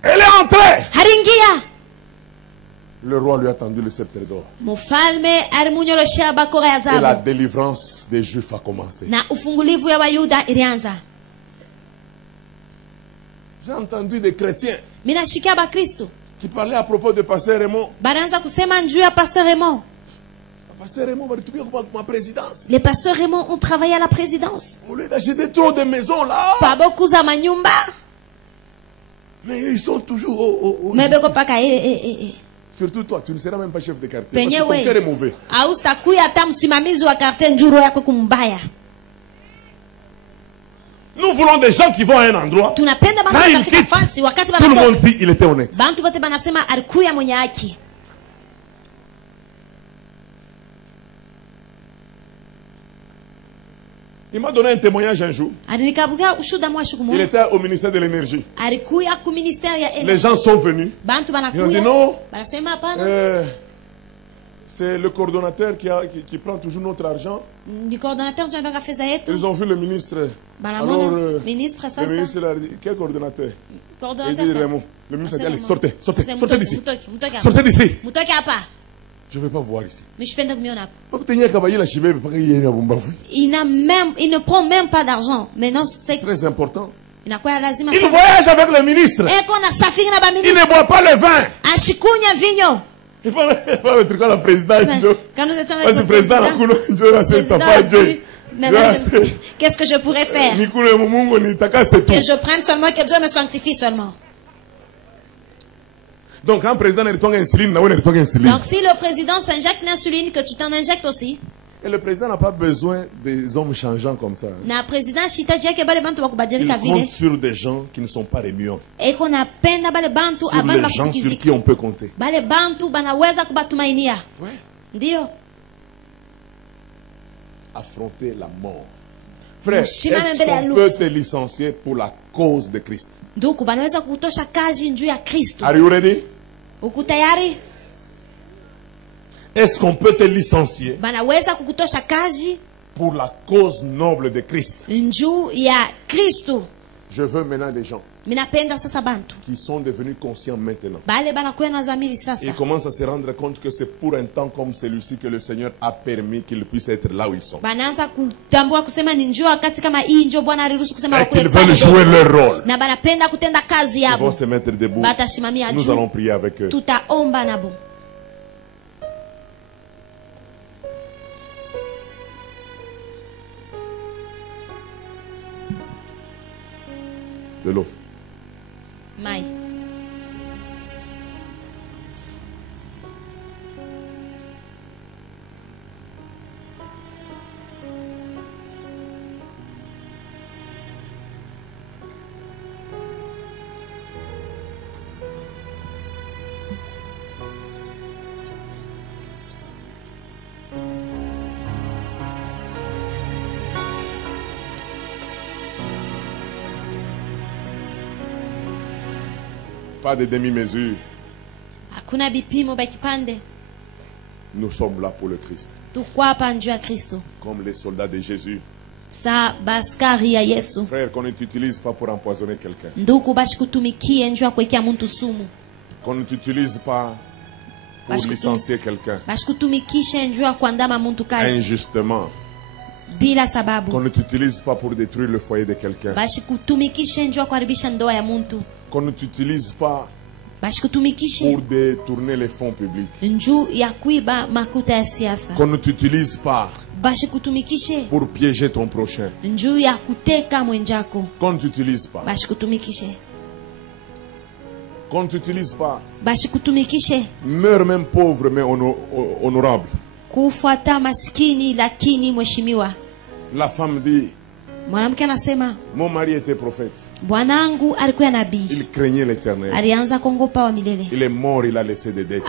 Elle est entrée. Le roi lui a tendu le sceptre d'or. Et la délivrance des Juifs a commencé. J'ai entendu des chrétiens qui parlaient à propos de Pasteur Raymond. Pasteur Raymond va retrouver ma présidence. Les pasteurs Raymond ont travaillé à la présidence. Au lieu d'acheter trop de maisons là. Mais ils sont toujours Surtout toi, tu ne seras même pas chef de quartier. Parce que ton cœur est mauvais. Nous voulons des gens qui vont à un endroit. Quand ils quittent, tout le monde dit il était honnête. Il m'a donné un témoignage un jour. Il était au ministère de l'énergie. Les gens sont venus. Ils ont dit non. C'est le coordonnateur qui prend toujours notre argent. Ils ont vu le ministre. Alors, le ministre a dit, quel coordonnateur? Il dit Raymond. Le ministre a dit allez, sortez d'ici. Sortez d'ici. Je ne vais pas voir ici. Il ne prend même pas d'argent. C'est très important. Il voyage avec le ministre. Il ne boit pas le vin. Il faut mettre quoi la présidente. Qu'est-ce que je pourrais faire? Que je prenne seulement, que Dieu me sanctifie seulement. Donc, quand le président insuline, donc si le président s'injecte l'insuline, que tu t'en injectes aussi. Et le président n'a pas besoin des hommes changeants comme ça. Il compte sur des gens qui ne sont pas remuants. Sur les gens sur qui on peut compter. Oui. Affronter la mort. Frère, est-ce qu'on peut te licencier pour la cause de Christ? Are you ready? Est-ce qu'on peut te licencier pour la cause noble de Christ? Je veux maintenant des gens qui sont devenus conscients maintenant. Ils commencent à se rendre compte que c'est pour un temps comme celui-ci que le Seigneur a permis qu'ils puissent être là où ils sont. Et qu'ils veulent jouer leur rôle. Ils vont se mettre debout. Nous allons prier avec eux. De l'eau. Mai. Pas de demi-mesure. Nous sommes là pour le Christ. Comme les soldats de Jésus. Frère, qu'on ne t'utilise pas pour empoisonner quelqu'un. Qu'on ne t'utilise pas pour licencier quelqu'un injustement. Qu'on ne t'utilise pas pour détruire le foyer de quelqu'un. Qu'on ne t'utilise pas pour détourner les fonds publics. Qu'on ne t'utilise pas pour piéger ton prochain. Qu'on ne t'utilise pas. Qu'on ne t'utilise pas. Meurs même pauvre mais honorable. La femme dit, mon mari était prophète. Il craignait l'Éternel. Il est mort, il a laissé des dettes.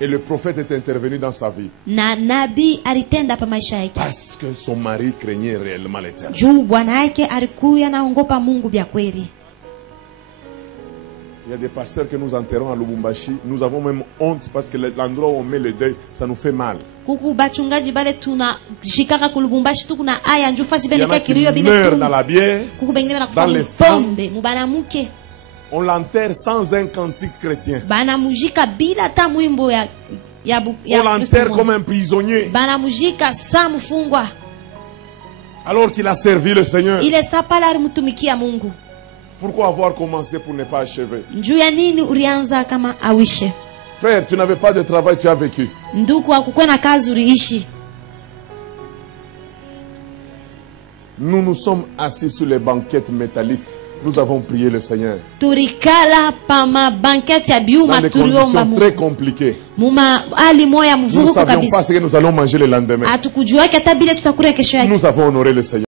Et le prophète est intervenu dans sa vie. Parce que son mari craignait réellement l'Éternel. Il y a des pasteurs que nous enterrons à Lubumbashi. Nous avons même honte parce que l'endroit où on met le deuil, ça nous fait mal. Il y en a qui meurent dans la bière, dans les femmes. On l'enterre sans un cantique chrétien. On l'enterre comme un prisonnier. Alors qu'il a servi le Seigneur. Pourquoi avoir commencé pour ne pas achever? Frère, tu n'avais pas de travail, tu as vécu. Nous nous sommes assis sur les banquettes métalliques. Nous avons prié le Seigneur. Dans des conditions très compliquées. Nous ne savions pas ce que nous allons manger le lendemain. Nous avons honoré le Seigneur.